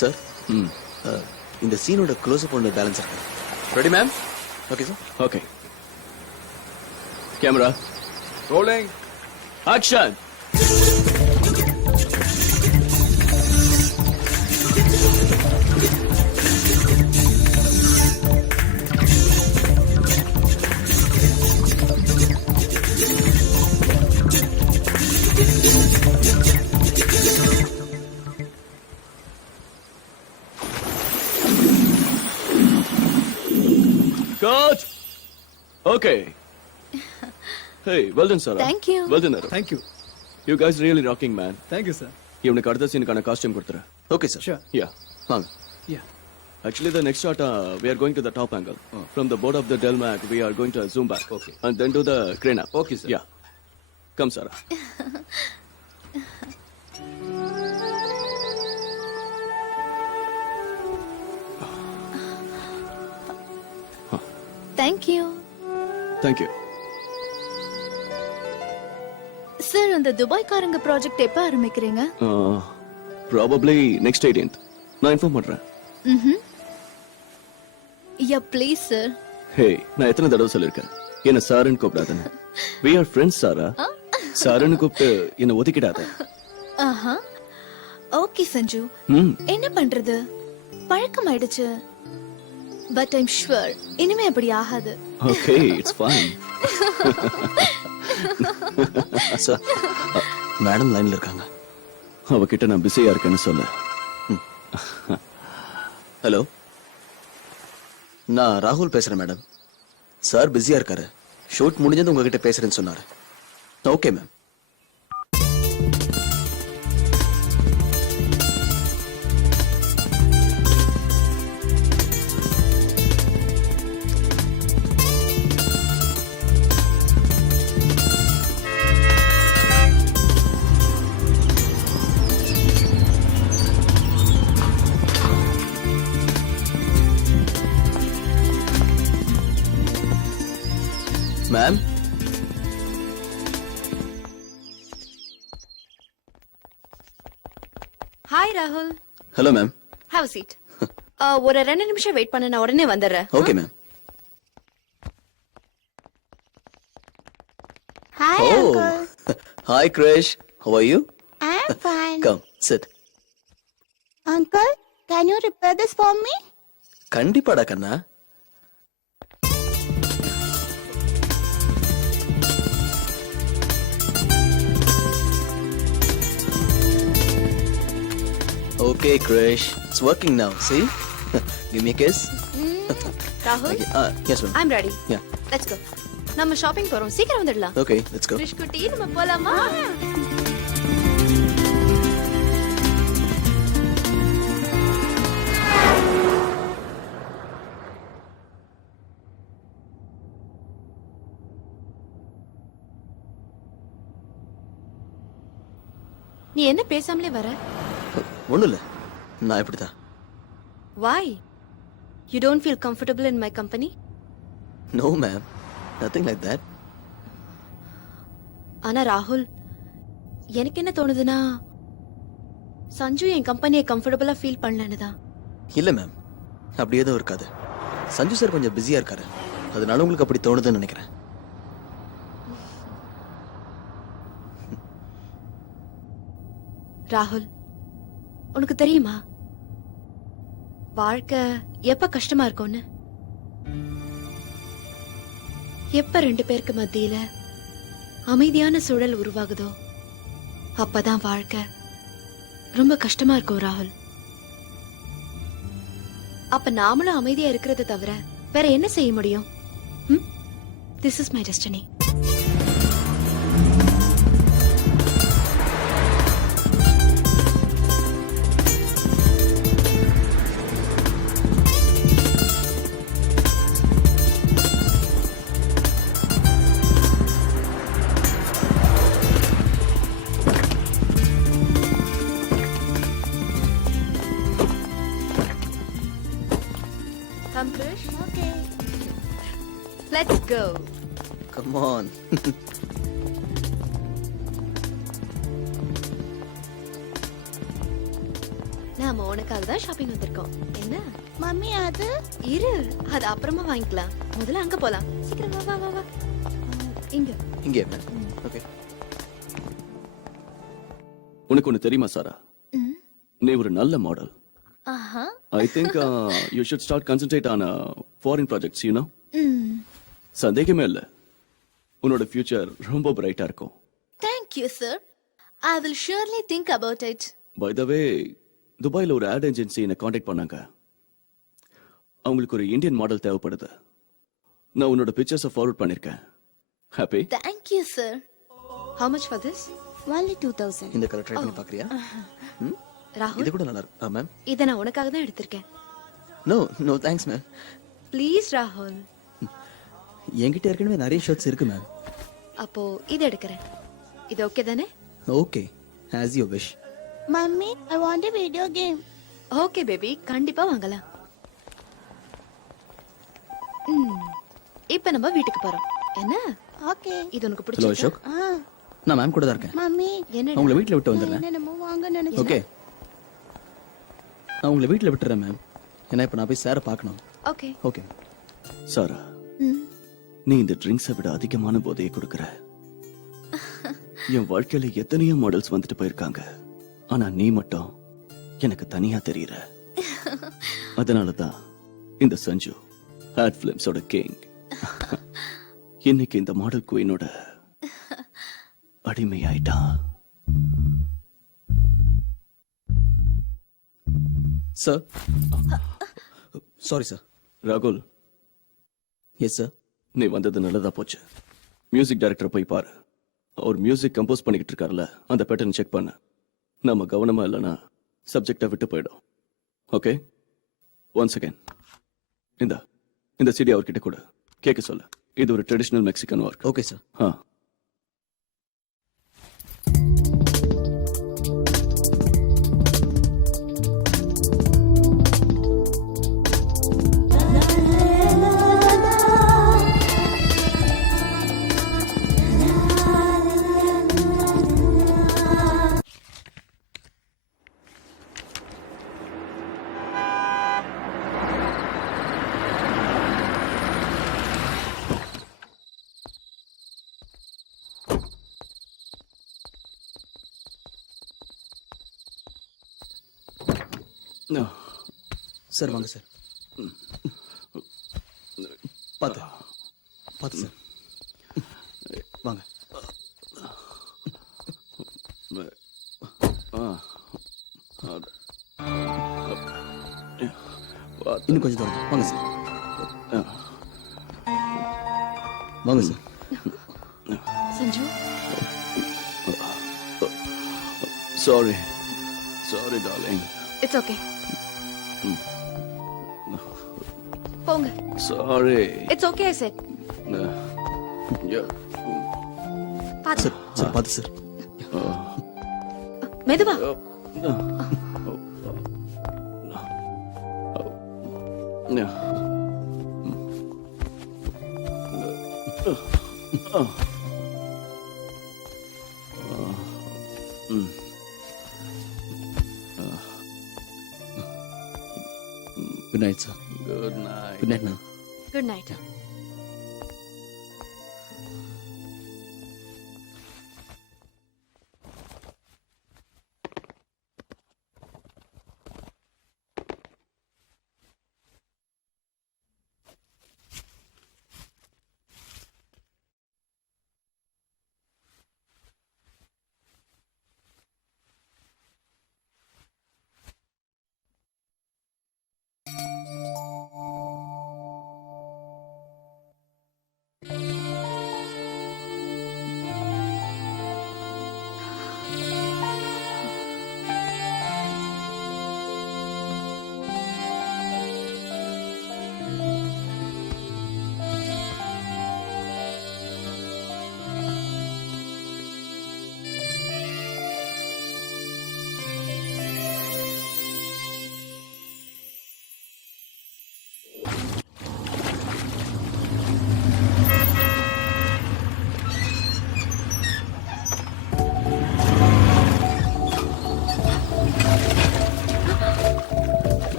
Sir இந்த சீனோட close up ஒன்று balance இருக்கு. Ready ma'am? Okay sir. Okay. Camera rolling action. Cut. Okay. Hey, well done, Sarah. Thank you. Well done, Arun. Thank you. You guys really rocking, man. Thank you, sir. இவனுக்கு அடுத்த சீனுக்கான costume கொடுத்துரு. Okay sir. Sure. Yeah. வாங்க. Yeah. Actually, the next shot, we are going to the top angle. From the board of the Delmac, we are going to zoom back. Okay. And then do the crane up. Okay, sir. Yeah. Come, Sarah. Thank you. Thank you. Sir, அந்த துபாய்க்காரங்க project எப்ப ஆரம்பிக்கிறீங்க? Probably next 18th. நான் inform பண்றேன். யா please sir. Hey, நான் எத்தனை தடவை சொல்லிருக்கேன் என்ன சாருன்னு கூப்பிடாதன்னு. We are friends, சாரா. சாருன்னு கூப்பிட்டு என்ன ஒதுக்கிடாத. ஆஹா. ஓகே சஞ்சு. என்ன பண்றது? பழக்கம் ஆயிடுச்சு. But I'm sure இனிமே அப்படி ஆகாது. Okay, it's fine. Sir, madam லைன்ல இருக்காங்க. அவகிட்ட நான் பிஸியா இருக்கேன்னு சொல்லு. ஹலோ, நான் ராகுல் பேசுறேன் மேடம். சார் பிஸியா இருக்காரு. ஷூட் முடிஞ்சது உங்ககிட்ட பேசுறேன்னு சொன்னாரு. Okay ma'am. மேம், ஹாய் ராகுல். Hello ma'am. Have seat. ஒரு 2 நிமிஷம் வெயிட் பண்ண, நான் உடனே வந்துடுறேன். Okay ma'am. Hi, Oh, Uncle. hi Krish. How are you? I'm fine. Come, sit. Uncle, can you repair this for me? கண்டிப்பாடா கண்ணா. Okay, Krish. It's working now. See? Give me a kiss. ராகுல், Yes, ma'am. I'm ready. Yeah. Let's go. நம்ம shopping போறோம், சீக்கிரம் வந்துடலாம். Okay, let's go. Girish குட்டி, நம்ம போலாமா? நீ என்ன பேசாமலே வர? ஒண்ணும் இல்ல, நான் இப்படிதான். Why? You don't feel comfortable in my company? No, ma'am. Nothing like that. ஆனா ராகுல், எனக்கு என்ன தோணுதுன்னா சஞ்சு என் கம்பெனியை கம்ஃபர்டபுளா ஃபீல் பண்ணலன்னு தான். இல்ல மேம், அப்படி எதுவும் இருக்காது. சஞ்சு சார் கொஞ்சம் பிஸியா இருக்காரு, அதனால உங்களுக்கு அப்படி தோணுதுன்னு நினைக்கிறேன். ராகுல், உனக்கு தெரியுமா வாழ்க்கை எப்ப கஷ்டமா இருக்கும்னு? எப்ப 2 பேருக்கு மத்தியில அமைதியான சூழல் உருவாகுதோ அப்பதான் வாழ்க்கை ரொம்ப கஷ்டமா இருக்கும் ராகுல். அப்ப நாமளும் அமைதியா இருக்கிறத தவிர வேற என்ன செய்ய முடியும்? This is my destiny. Come, Krish. Okay. Let's go. Come on. நாம உனக்காக தான் ஷாப்பிங் வந்திருக்கோம். என்ன? மம்மி அது இரு, அது அப்புறமா வாங்கிக்கலாம். முதல்ல அங்க போலாம். சீக்கிரம் வா வா வா வா. இங்க. இங்கே மேம். ஓகே. உனக்கு ஒண்ணு தெரியுமா சாரா? ம். நீ ஒரு நல்ல மாடல். ஆஹா. I think you should start concentrate on foreign projects, you know. ம். சந்தேகமே இல்ல, உன்னோட ஃபியூச்சர் ரொம்ப பிரைட்டா இருக்கும். Thank you, sir. I will surely think about it. By the way, துபாயில ஒரு ஆட் ஏஜென்சி என்னை காண்டாக்ட் பண்ணாங்க. அவங்களுக்கு ஒரு இந்தியன் மாடல் தேவைப்படுது. நான் உன்னோட பிக்சர்ஸை ஃபார்வர்ட் பண்ணிருக்கேன். Happy? Thank you, sir. How much for this? only 2000. இந்த கலர் ட்ரை பண்ணி பார்க்கறியா? ராகுல், இது கூட நல்லா இருக்கு. மேம். இதை நான் உனக்காக தான் எடுத்திருக்கேன். No no thanks ma'am. Please ராகுல். என்கிட்ட ஏற்கனவே நிறைய ஷர்ட்ஸ் இருக்கு மேம். அப்போ இதை எடுக்கிறேன். இது ஓகே தானே? Okay, as you wish. Mummy, I want a video game. Okay baby, கண்டிப்பா வாங்கலாம். இப்ப நம்ம வீட்டுக்கு போறோம். என்ன? Okay. இது உனக்கு ஹலோ பிடிச்சிருக்கா? அசோக், Ah, நான் மேம் கூட தான் இருக்கேன். Mummy. என்னடா? நான் உங்களை வீட்டில் விட்டு வந்துடுறேன். என்னமோ வாங்க நினைச்சேன். ஓகே, நான் உங்களை வீட்டில் விட்டுறேன் மேம். ஏன்னா இப்போ நான் போய் சாரை பார்க்கணும். ஓகே. ஓகே. சாரா, நீ இந்த ட்ரிங்க்ஸை விட அதிகமான போதையை கொடுக்கற. என் வாழ்க்கையில எத்தனையோ மாடல்ஸ் வந்துட்டு போயிருக்காங்க, ஆனா நீ மட்டும் எனக்கு தனியா தெரியற. அதனாலதான் இந்த சஞ்சு ஹேட் பிலிம்ஸோட கிங் இன்னைக்கு இந்த மாடல் குயினோட அடிமையாயிட்டான். Sir, sorry sir. ராகுல், எஸ் சார். நீ வந்தது நல்லதா போச்சு. மியூசிக் டைரக்டர் போய் பாரு. அவர் மியூசிக் கம்போஸ் பண்ணிக்கிட்டு இருக்காருல்ல, அந்த பேட்டர்ன் செக் பண்ண. நம்ம கவனமா இல்லைன்னா சப்ஜெக்டை விட்டு போயிடும். Okay, one second. இந்த சிடி அவர்கிட்ட கூட கேட்க சொல்லு. இது ஒரு traditional Mexican work. Okay sir. ஆ, ஆ. சார் வாங்க சார். பார்த்து பார்த்து சார். வாங்க. இன்னும் கொஞ்சம் தூரம் வாங்க சார். வாங்க sir. Sanju, sorry darling. It's okay. போங்க. Sorry. It's okay I said. பாத்து. சார் சார் பார்த்து சார். மெதுவா. Good night sir. Good night. Good night ma'am. Good night.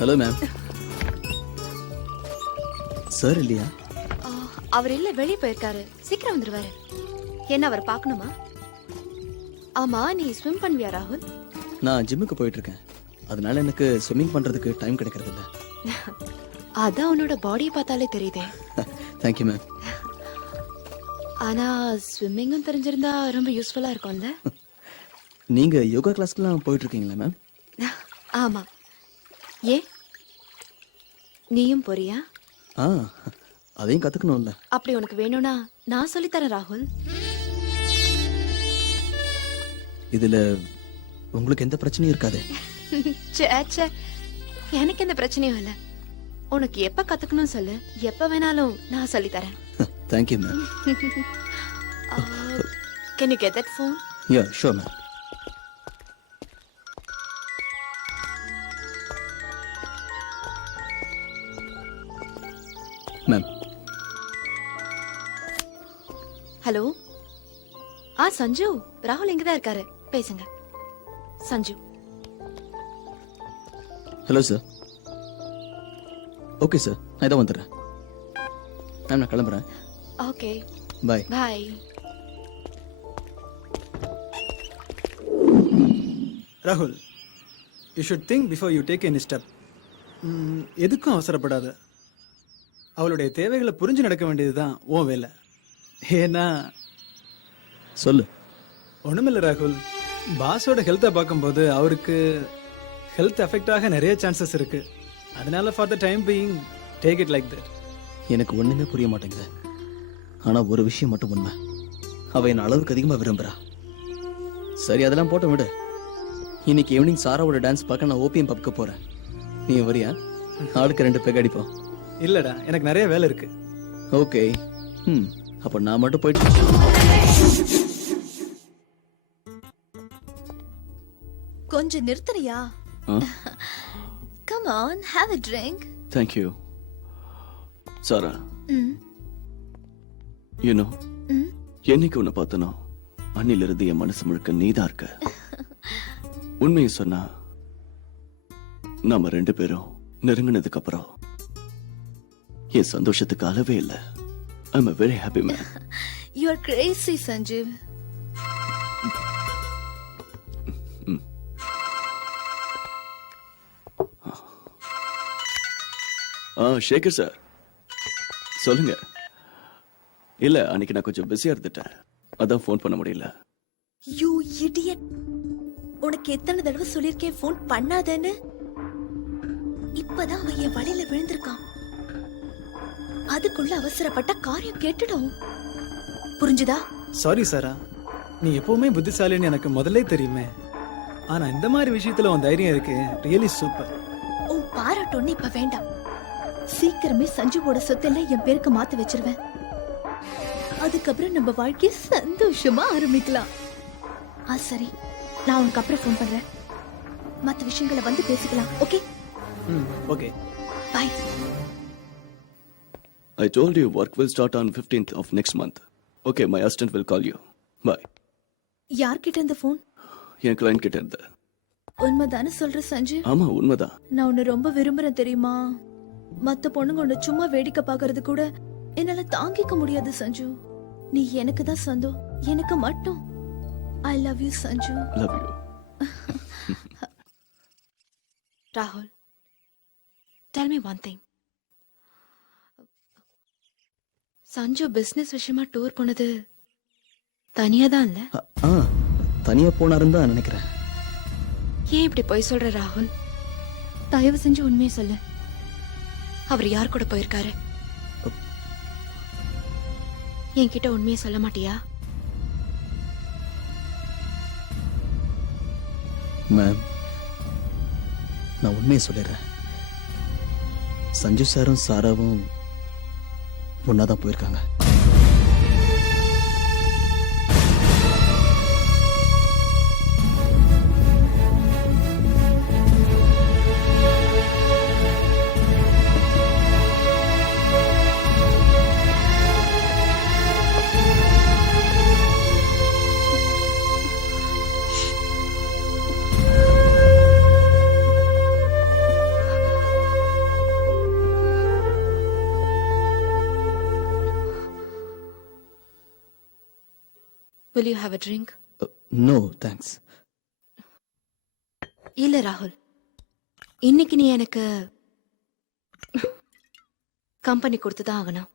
Hello ma'am. Sir இல்லையா? அவர் இல்ல வெளியே போயிருக்காரு. சீக்கிரம் வந்துருவாரு. என்ன அவர் பார்க்கணுமா? ஆமா, நீ ஸ்விம் பண்ணுவியா ராகுல்? நான் ஜிம்முக்கு போயிட்டு இருக்கேன். அதனால எனக்கு ஸ்விம்மிங் பண்றதுக்கு டைம் கிடைக்கிறது இல்ல. அதான் உன்னோட பாடியை பார்த்தாலே தெரியுதே. Thank you ma'am. ஆனா ஸ்விம்மிங்கும் தெரிஞ்சிருந்தா ரொம்ப யூஸ்ஃபுல்லா இருக்கும்ல. நீங்க யோகா கிளாஸ்க்குலாம் போயிட்டு இருக்கீங்களா மேம்? ஆமா. ஏ நீயும் போறியா? ஆ, அதையும் கத்துக்கணும்ல. அப்படி உனக்கு வேணும்னா நான் சொல்லித்தரேன் ராகுல். இதுல உங்களுக்கு எந்த பிரச்சனையும் இருக்காதே. ச்சே, ச்சே. எனக்கு எந்த பிரச்சனையும் இல்ல. உனக்கு எப்ப கத்துக்கணும் சொல்லு, எப்ப வேணாலும் நான் சொல்லித்தரேன். Thank you ma'am. Can you get that phone? Yeah sure ma'am. Ma'am. Hello. Sanju, ராகுல் இங்கதான் இருக்காரு, பேசுங்க. Sanju. Hello sir. Okay sir, நான் இதான் வந்துடுறேன். மேம் நான் கிளம்புறேன். Okay bye. பாய். ராகுல், you should think before you take any step. எதுக்கும் அவசரப்படாத. அவளுடைய தேவைகளை புரிஞ்சு நடக்க வேண்டியதுதான் உன் வேலை. ஏன்னா சொல்லு. ஒண்ணுமில்ல ராகுல், பாஸோட ஹெல்த்தை பார்க்கும்போது அவருக்கு ஹெல்த் எஃபெக்ட் ஆக நிறைய சான்சஸ் இருக்கு. அதனால for the time being take it like that. எனக்கு ஒண்ணுமே புரிய மாட்டேங்குது. ஆனா ஒரு விஷயம் மட்டும் உண்மை, அவ என்ன அளவுக்கு அதிகமா விரும்புறா. சரி, அதெல்லாம் போட்ட விடு. இன்னைக்கு ஈவினிங் சாராவோட டான்ஸ் பார்க்க நான் ஓபிஎம் பப்க்கு போறேன். நீ வரியா? ஆளுக்கு 2 பேக் அடிப்போம். இல்லடா, எனக்கு நிறைய வேலை இருக்கு. ஓகே. அப்ப நான் மட்டும் போயிட்டு. கொஞ்சம் நிறுத்துறியா? Come on, have a drink. Thank you Sara. ம். யூ நோ, ம். என்னைக்கு உன்னை பார்த்தனோ அன்னிலிருந்து என் மனசு முழுக்க நீதான் இருக்க. உண்மையை சொன்னா நாம 2 பேரும் நெருங்கினதுக்கு அப்புறம் என் சந்தோஷத்துக்கு அளவே இல்லை. I'm a very happy man. You are crazy, Sanjeev. Shekhar sir சொல்லுங்க. இல்ல, அன்னைக்கு நான் கொஞ்சம் பிஸியா இருந்துட்டேன், அதான் ஃபோன் பண்ண முடியல. You idiot. உனக்கு எத்தனை தடவை சொல்லிருக்கேன் ஃபோன் பண்ணாதேன்னு. இப்பதான் அவன் என் வலையில விழுந்திருக்கான். அதுக்குள்ள அவசரப்பட்ட காரியம் கேட்டுடும். புரிஞ்சுதா? சாரி சாரா, நீ எப்பவுமே புத்திசாலின்னு எனக்கு முதல்ல தெரியுமே. ஆனா இந்த மாதிரி விஷயத்துல உன் தைரியம் இருக்கு. Really super. உன் பாராட்டொன்னு இப்ப வேண்டாம். சீக்கிரமே சஞ்சுவோட சொத்தெல்லாம் என் பேருக்கு மாத்த வச்சிருவேன். அதுக்கப்புறம் நம்ம வாழ்க்கைய சந்தோஷமா ஆரம்பிக்கலாம். சரி, நான் உனக்கு அப்புறம் ஃபோன் பண்றேன். மத்த விஷயங்களை வந்து பேசிக்கலாம். Okay? Okay. Bye. I told you work will start on 15th of next month. Okay, my assistant will call you. Bye. யார்கிட்ட இந்த ஃபோன்? என் கிளைண்ட் கிட்ட இருந்து. உண்மைதானே சொல்ற சஞ்சு? ஆமா, உண்மைதான். நான் உன்னை ரொம்ப விரும்புறேன் தெரியுமா? மத்த பொண்ணுங்க உன்னை சும்மா வேடிக்கை பாக்குறது கூட என்னால தாங்கிக்க முடியாது சஞ்சு. நீ எனக்கு தான் சொந்தம், எனக்கு மட்டும். ஐ love you Sanju. Love you. ராகுல், tell me one thing. Sanju business விஷயமா டூர் போனது தனியா தான் இல்ல? தனியா போனாருன்னு தான் நினைக்கிறேன். ஏன் இப்படி போய் சொல்ற ராகுல்? தயவு செஞ்சு உண்மையை சொல்லு. அவர் யார் கூட போயிருக்காரு? என்கிட்ட உண்மையை சொல்ல மாட்டியா? மேம், நான் உண்மையை சொல்லிடுறேன். சஞ்சு சாரும் சாராவும் ஒன்னாதான் போயிருக்காங்க. will you have a drink? No thanks. இல்ல ராகுல், இன்னைக்கு நீ எனக்கு கம்பெனி கொடுத்துதான் ஆகணும்.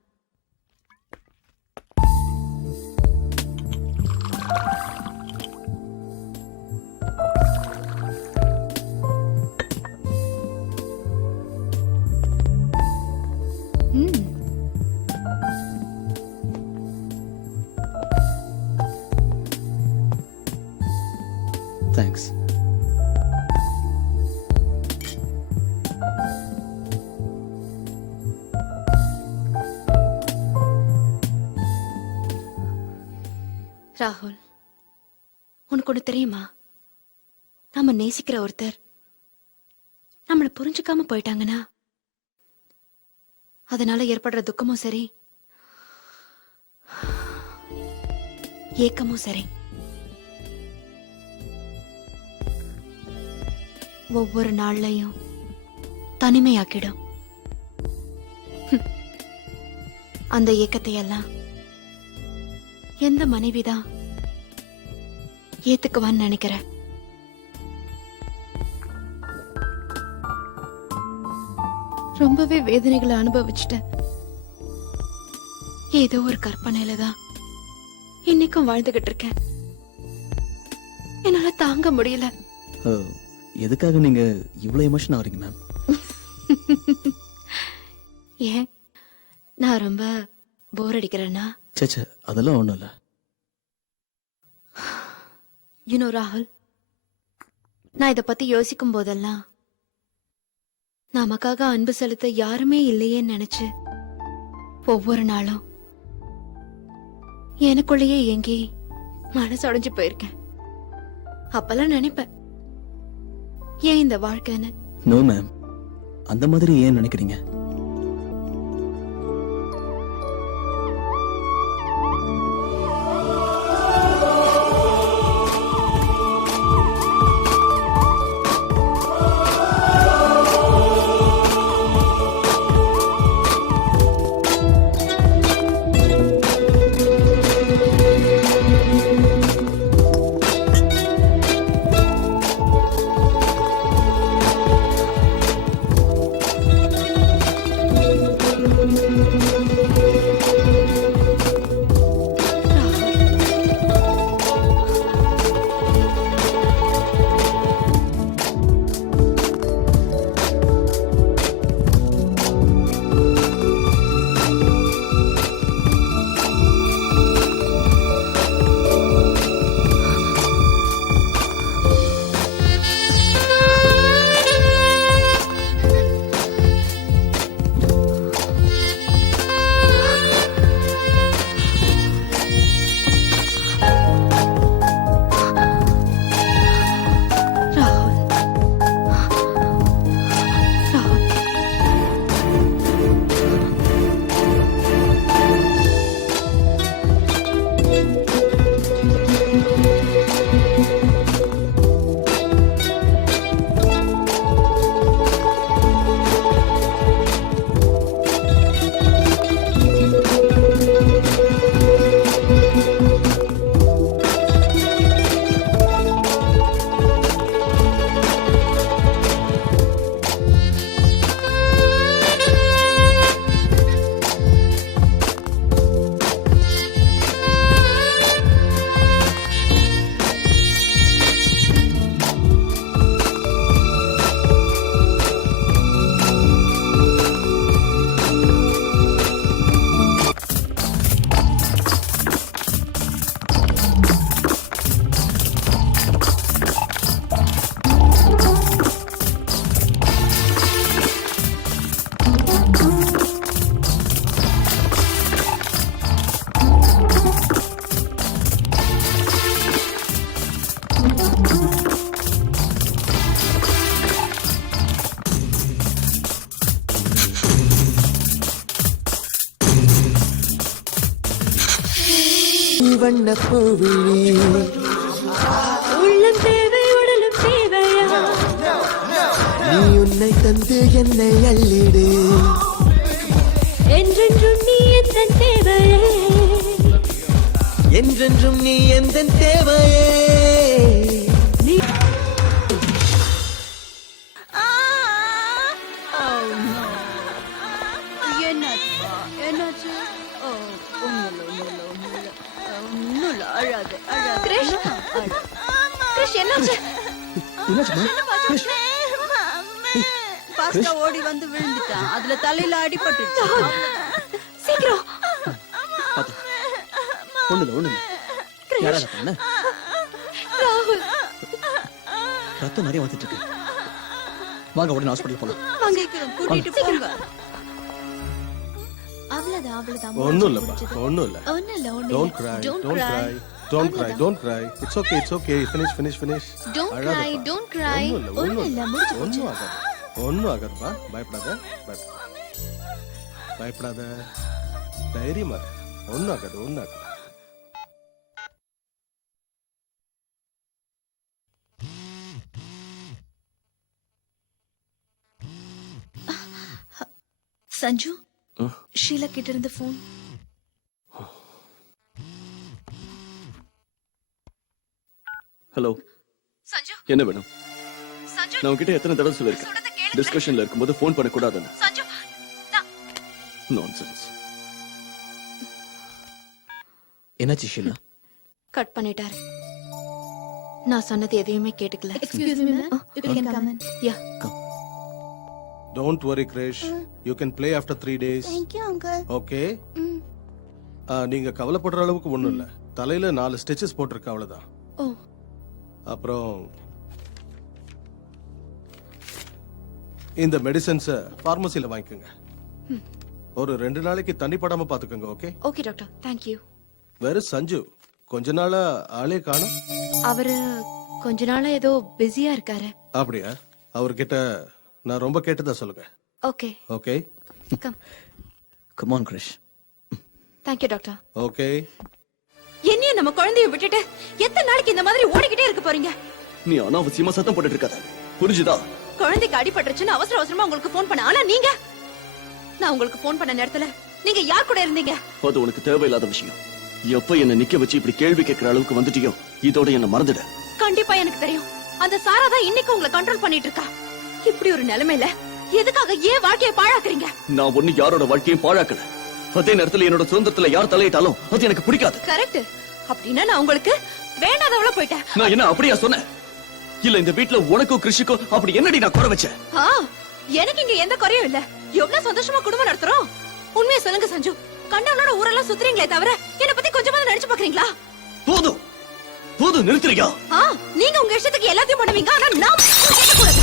ம். தேங்க்ஸ். ராகுல், உனக்கு ஒண்ணு தெரியுமா? நாம நேசிக்கிற ஒருத்தர் நம்மள புரிஞ்சுக்காம போயிட்டாங்கன்னா அதனால ஏற்படுற துக்கமும் சரி, ஏக்கமும் சரி, ஒவ்வொரு நாள்லயும் தனிமையாக்கிடும். அந்த ஏக்கத்தை எல்லாம் எந்த மனைவிதான் ஏத்துக்குவான்னு நினைக்கிற? ரொம்பவே வேதனைகளை அனுபவிச்சுட்டேன். ஏதோ ஒரு கற்பனையில தான் இன்னைக்கும் வாழ்ந்துகிட்டு இருக்கேன். என்னால தாங்க முடியல. எதுக்காக நீங்க இவ்வளவு எமோஷன் ஆகுறீங்க மேம்? ஏன், நான் ரொம்ப போர் அடிக்கிறேன்னா? சேச்சே, அதெல்லாம் ஒண்ணும் இல்ல. யூனோ ராகுல், நான் இத பத்தி யோசிக்கும் போதெல்லாம் நமக்காக அன்பு செலுத்த யாருமே இல்லையேன்னு நினைச்சு ஒவ்வொரு நாளும் எனக்குள்ளேயே ஏங்கி மனசு உடைஞ்சு போயிருக்கேன். அப்பெல்லாம் நினைப்பேன், ஏன் இந்த வாழ்க்கைன்னு. நோ மேம், அந்த மாதிரி ஏன் நினைக்கிறீங்க? வண்ண பூவிழி உள்ளம் தேவை உடலும் தேவையா நீ உன்னை தந்து என்னை அள்ளிடு என்றென்றும் நீ எத்தன் தேவையே என்றென்றும் நீ எந்த தேவையே கிரிஷ் கிரிஷ் என்னாச்சு பாஸ்டா ஓடி வந்து விழுந்துட்டான் அதுல தலையில அடிபட்டுச்சு சீக்கிரம் ஒண்ணு யாராவது பண்ண ராகுல் ரத்தம் நிறைய வந்துட்டு இருக்கு வாங்க உடனே ஹாஸ்பிட்டல் போலாம் வாங்க சீக்கிரம் கூட்டிட்டு போங்க அவ்வளவுதான் ஒன்றும் இல்லைப்பா ஒன்றும் இல்லை ஒண்ணும் இல்ல ஒண்ணும் don't cry don't cry it's okay finish don't cry don't கிரை ஒண்ணும் இல்ல முடிஞ்சு போச்சு ஒன்றும் ஆகாதுப்பா பயப்படாத தைரியமா ஒன்றும் ஆகாது சஞ்சு ஆ? ஷீலா கிட்ட இருந்து போன் ஹலோ சஞ்சு என்ன வேணும் சஞ்சு நான் உன்கிட்ட எத்தனை தடவை சொல்லிருக்கேன் சொல்றத கேளு டிஸ்கஷன்ல இருக்கும்போது ஃபோன் பண்ணக்கூடாதுன்னு சஞ்சு நான்சென்ஸ். என்னாச்சு ஷீலா கட் பண்ணிட்டாரு நான் சொன்னது எதையுமே கேட்டுக்கல excuse me ma'am you can come in yeah don't worry Grace you can play after 3 days Thank you, uncle. Okay நீங்க கவலைப்படுற அளவுக்கு ஒன்றும் இல்லை தலையில 4 ஸ்டிச்சஸ் போட்டிருக்கு அவ்வளவுதான் ஓ அப்புறம் இந்த மெடிசன்ஸை ஃபார்மசியில் வாங்கிக்கோங்க ஒரு 2 நாளைக்கு தண்ணி படாம பாத்துக்கோங்க okay okay doctor thank you வேற சஞ்சு கொஞ்ச நாளா ஆளே காணும் அவரு கொஞ்ச நாளா ஏதோ பிஸியா இருக்காரு அப்படியா அவர்கிட்ட நான் ரொம்ப கேட்டதா சொல்லுங்க okay okay come come on Krish thank you doctor okay என்னையும் நம்ம குழந்தைய விட்டுட்டு எத்தனை நாளைக்கு இந்த மாதிரி ஓடிக்கிட்டே இருக்க போறீங்க நீ அனாவசியமா சத்தம் போட்டுட்டு இருக்காத புரிஞ்சுதா குழந்தைக்கு அடிபட்டுருச்சுன்னு அவசர அவசரமா உங்களுக்கு ஃபோன் பண்ண ஆனா நீங்க நான் உங்களுக்கு ஃபோன் பண்ண நேரத்துல நீங்க யார் கூட இருந்தீங்க அது உனக்கு தேவையில்லாத விஷயம் எப்ப என்ன நிக்க வச்சு இப்படி கேள்வி கேட்கிற அளவுக்கு வந்துட்டியோ இதோட என்ன மறந்துட. கண்டிப்பா எனக்கு தெரியும் அந்த சாரா தான் இன்னைக்கு உங்களை கண்ட்ரோல் பண்ணிட்டு இருக்கா இப்படி ஒரு நிலைமையில எதுக்காக ஏன் வாழ்க்கையை பாழாக்குறீங்க நான் ஒண்ணு யாரோட வாழ்க்கையும் பாழாக்கல. அதே நேரத்துல என்னோட சுதந்திரத்துல யார் தலையிட்டாலும் அது எனக்கு பிடிக்காது. கரெக்ட் அப்படின்னா நான் உங்களுக்கு வேண்டாதவள போயிட்டேன். நான் என்ன அப்படியா சொன்னேன்? இல்ல இந்த வீட்ல உனக்கும் கிருஷிக்கும் அப்படி என்னடி நான் குறை வச்சேன்? எனக்கு இங்க எந்த குறையும் இல்ல. எவ்வளவு சந்தோஷமா குடும்பம் நடத்துறோம். உண்மையை சொல்லுங்க சஞ்சு. கண்டவனோட ஊரெல்லாம் சுத்துறீங்களே தவிர என்ன பத்தி கொஞ்சமாவது நினைச்சு பாக்குறீங்களா? போதும் போதும் நிறுத்துறீங்க. நீங்க உங்க இஷ்டத்துக்கு எல்லாத்தையும் பண்ணுவீங்க. ஆனா நான் கேட்கக்கூடாது.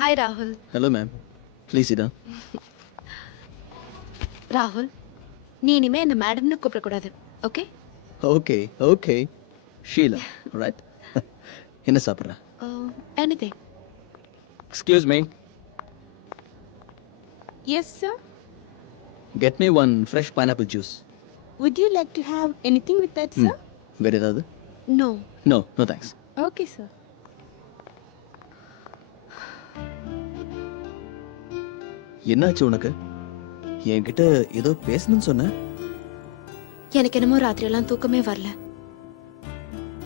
Hi Rahul. Hello ma'am please இதா. ராகுல் நீ இனிமே என்ன மேடம்னு கூப்பிடக்கூடாது. Okay okay okay Sheela right. என்ன சாப்பிட்ற? Anything. Excuse me. Yes, sir. Get me one fresh pineapple juice. Would you like to have anything with that, sir? வேற ஏதாவது? No no no thanks. Okay, sir. என்னாச்சு உனக்கு? என்கிட்ட ஏதோ பேசணும்னு சொன்ன. எனக்கு என்னமோ ராத்திரி எல்லாம் தூக்கமே வரல.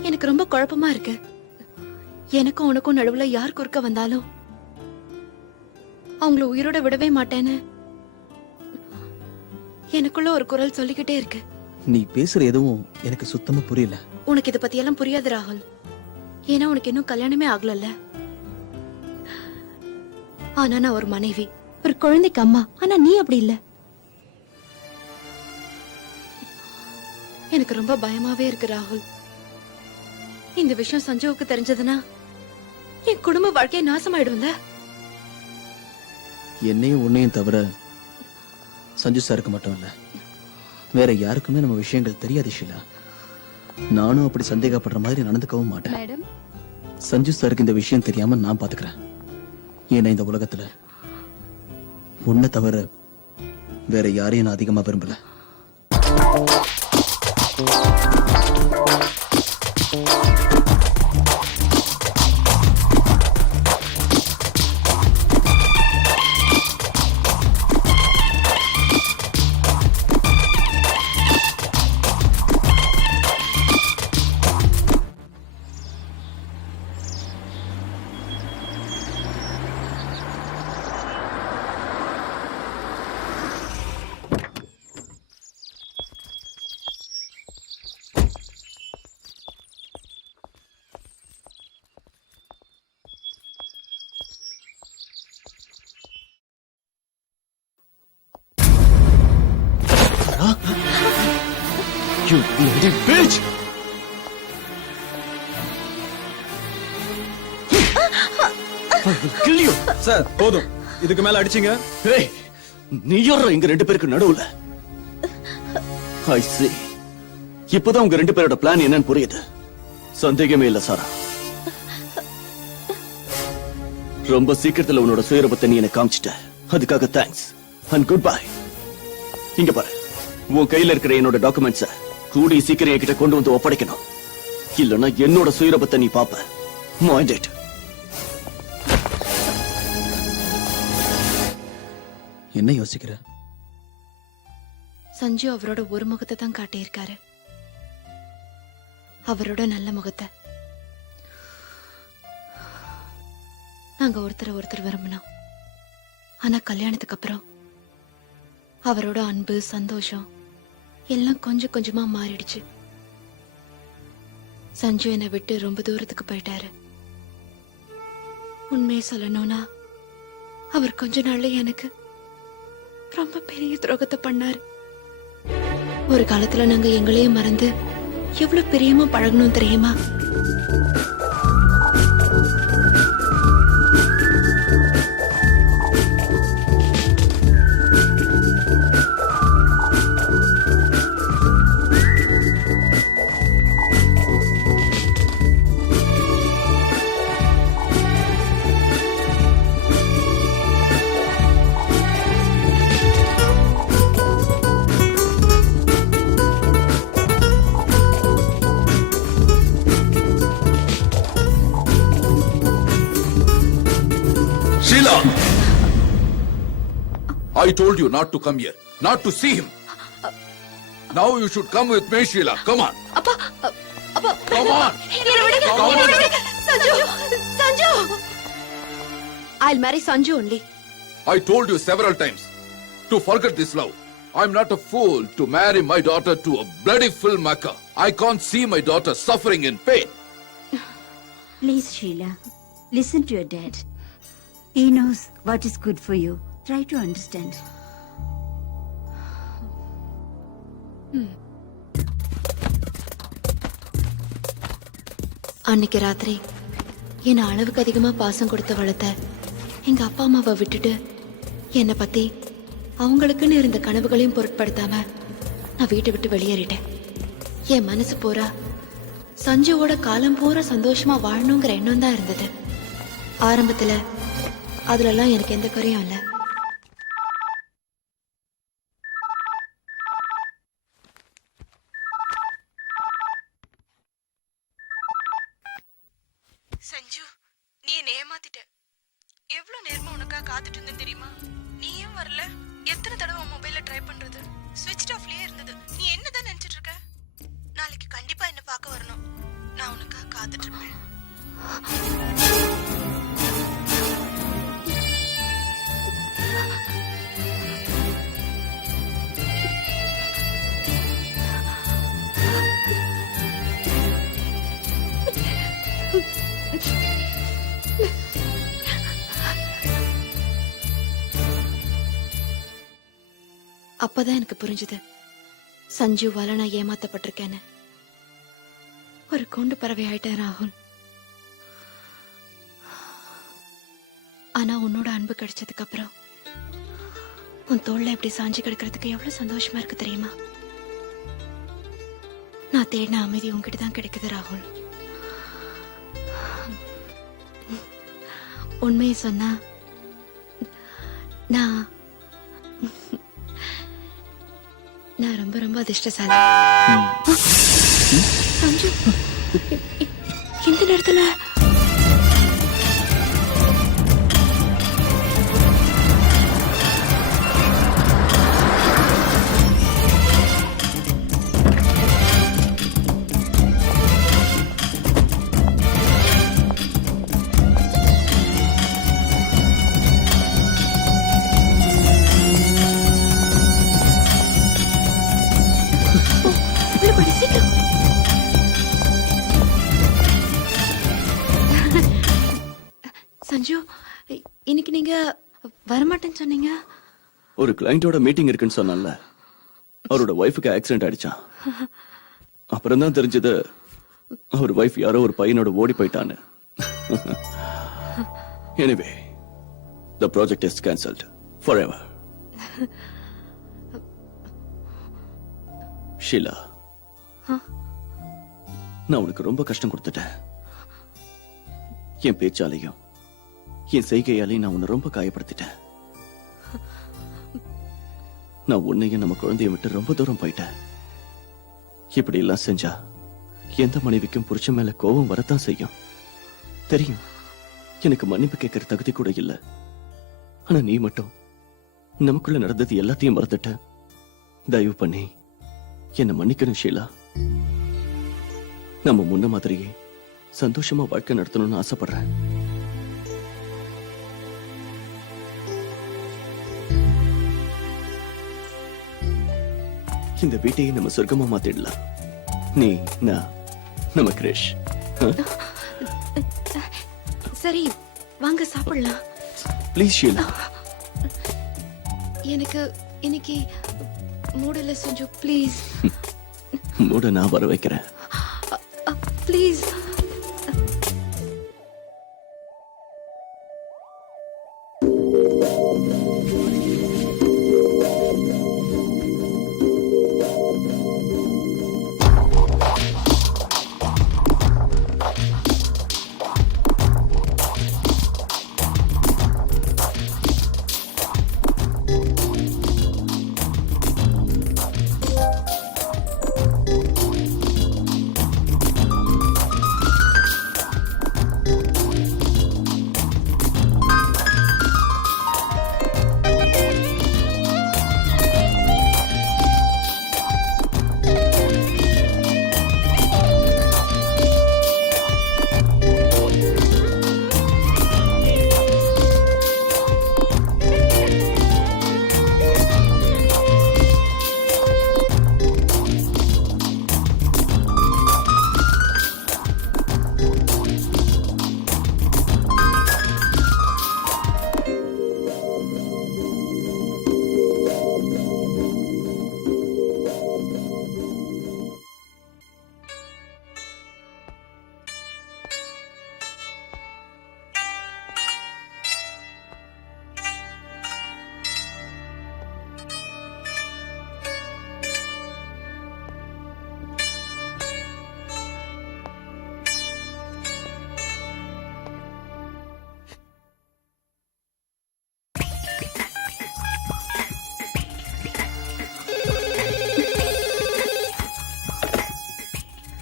எனக்கு ரொம்ப குழப்பமா இருக்கு. எனக்கும் உனக்கும் நடுவுல யார் குறுக்க வந்தாலும் அவங்கள உயிரோட விடவே மாட்டேன்னு எனக்குள்ள ஒரு குரல் சொல்லிக்கிட்டே இருக்கு. நீ பேசுற எதுவும் எனக்கு சுத்தமா புரியல. உனக்கு இத பத்தி எல்லாம் புரியாது ராகுல். ஏன்னா உனக்கு இன்னும் கல்யாணமே ஆகலல்ல. ஆனா நான் ஒரு மனைவி, ஒரு குழந்தைக்கு அம்மா. ஆனா நீ அப்படி இல்ல. எனக்கு ரொம்ப பயமாவே இருக்கு ராகுல். இந்த விஷயம் சஞ்சுவுக்கு தெரிஞ்சதுன்னா என் குடும்ப வாழ்க்கையை நாசமாயிடும்ல. என்னையும் உன்னையும் தவிர சஞ்சு சாருக்கு மட்டும் இல்ல, வேற யாருக்குமே நம்ம விஷயங்கள் தெரியாது ஷீலா. நானும் அப்படி சந்தேகப்படுற மாதிரி நடந்துக்கவும் மாட்டேன். Madam? சஞ்சு சாருக்கு இந்த விஷயம் தெரியாம நான் பாத்துக்கிறேன். ஏன்னா இந்த உலகத்துல உன்னை தவிர வேற யாரையும் நான் அதிகமா விரும்பல. You bloody bitch! I will kill you! Sir போதும், இதுக்கு மேல அடிச்சீங்க. Hey! நீ யாரா இங்க ரெண்டு பேருக்கு நடுவுல? I see. இப்பதான் உங்க ரெண்டு பேரோட பிளான் என்னன்னு புரியுது. சந்தேகமே இல்ல சாரா. ரொம்ப சீக்கிரத்துல உன்னோட சுயரூபத்தை நீ எனக்கு காமிச்சிட்ட. அதுக்காக தேங்க்ஸ் அண்ட் குட் பை. இங்க பாரு, உன் கையில இருக்கிற என்னோட டாக்குமெண்ட்ஸ கூடி சீக்கிரம் என்கிட்ட கொண்டு வந்து ஒப்படைக்கணும். இல்லன்னா என்னோட சுயரூபத்தை நீ பாப்ப. Mind it. என்ன யோசிக்கிற? சஞ்சு அவரோட ஒரு முகத்தை தான் காட்டியிருக்காரு, அவரோட நல்ல முகத்தை. நாங்க ஒருத்தர் விரும்பினோம். ஆனா கல்யாணத்துக்கு அப்புறம் அவரோட அன்பு, சந்தோஷம் எல்லாம் கொஞ்சம் கொஞ்சமா மாறிடுச்சு. சஞ்சு என்னை விட்டு ரொம்ப தூரத்துக்கு போயிட்டாரு. உண்மையை சொல்லணும்னா அவர் கொஞ்ச நாள்ல எனக்கு ரொம்ப பெரிய துரோகத்தை பண்ணாரு. ஒரு காலத்துல நாங்க எங்களையே மறந்து எவ்வளவு பிரியமா பழகணும் தெரியுமா? Sheila! I told you not to come here, not to see him. Now you should come with me, Sheila. Come on. அப்பா, அப்பா, Come on. என்னை விடுங்க. Come on. என்னை விடுங்க. Sanju, Sanju. I'll marry Sanju only. I told you several times to forget this love. I'm not a fool to marry my daughter to a bloody filmmaker. I can't see my daughter suffering in pain. Please, Sheila, listen to your dad. He knows what is good for you. Try to understand. அன்னைக்கு ராத்திரி என்ன அளவுக்கு அதிகமா பாசம் கொடுத்து வளர்த்த எங்க அப்பா அம்மாவை விட்டுட்டு என்னை பத்தி அவங்களுக்குன்னு இருந்த கனவுகளையும் பொருட்படுத்தாம நான் வீட்டை விட்டு வெளியேறிட்டேன். என் மனசு பூரா சஞ்சுவோட காலம் பூரா சந்தோஷமா வாழணுங்கிற எண்ணம் தான் இருந்தது. ஆரம்பத்துல அதுலலாம் எனக்கு எந்த குறையும் இல்லை. சஞ்சு, நீ என்ன ஏமாத்திட்ட. எவ்வளவு நேரமா உனக்காக காத்துட்டு இருந்தேன் தெரியுமா? நீயும் வரல. எத்தனை தடவை மொபைல்ல ட்ரை பண்றது, ஸ்விட்ச் ஆஃப்லயே இருந்தது. நீ என்னதான் நினைச்சிட்டு இருக்க? நாளைக்கு கண்டிப்பா என்ன பார்க்க வரணும். நான் உனக்காக காத்துட்டு இருப்பேன். அப்பதான் எனக்கு புரிஞ்சுது சஞ்சுவால நான் ஏமாத்தப்பட்டிருக்கேன்னு. ஒரு கூண்டு பறவை ஆயிட்டேன் ராகுல். ஆனா உன்னோட அன்பு கிடைச்சதுக்கு அப்புறம் உன் தோல்ல இப்படி சாஞ்சு கிடக்கிறதுக்கு எவ்வளவு சந்தோஷமா இருக்கு தெரியுமா? நான் தேடின அமைதி உன்கிட்ட தான் கிடைக்குது ராகுல். உண்மையை சொன்னா நான் ரொம்ப அதிர்ஷ்டசாலி. சஞ்சு, இந்த நேரத்துல உள்ள போடி, சீக்கிரம். சஞ்சு, இன்னைக்கு நீங்க வரமாட்டேன்னு சொன்னீங்க. ஒரு கிளைண்டோட மீட்டிங் இருக்குன்னு சொன்னான்ல, அவரோட ஒய்ஃபுக்கு ஆக்சிடென்ட் ஆயிடுச்சான். அப்புறம் தான் தெரிஞ்சது அவர் ஒய்ஃப் யாரோ ஒரு பையனோட ஓடி போயிட்டான்னு. Anyway the project is cancelled forever. Sheela, நான் உனக்கு ரொம்ப கஷ்டம் கொடுத்துட்டேன். என் பேச்சாலையும் என் செய்கையாலையும் நான் உன்னை ரொம்ப காயப்படுத்திட்டேன். நான் உன்னையும் நம்ம குழந்தைய விட்டு ரொம்ப தூரம் போயிட்டேன். இப்படி எல்லாம் செஞ்சா எந்த மனைவிக்கும் புருஷன் மேல கோபம் வரத்தான் செய்யும். தெரியும், எனக்கு மன்னிப்பு கேட்கிற தகுதி கூட இல்ல. ஆனா நீ மட்டும் நமக்குள்ள நடந்தது எல்லாத்தையும் மறந்துட்ட. தயவு பண்ணி என்ன மன்னிக்கணும் ஷீலா. நம்ம முன்ன மாதிரியே சந்தோஷமா வாழ்க்கை நடத்தணும்னு ஆசைப்படுறேன். இந்த வீட்டையே நம்ம சொர்க்கமா மாத்திடலாம். நீ, நான், நம்ம கிரேஷ். சரி, வாங்க சாப்பிடலாம். ப்ளீஸ் ஷீலா. எனக்கு இன்னைக்கு மூடல செஞ்சு, ப்ளீஸ். மூட நான் வர வைக்கிறேன். ப்ளீஸ்.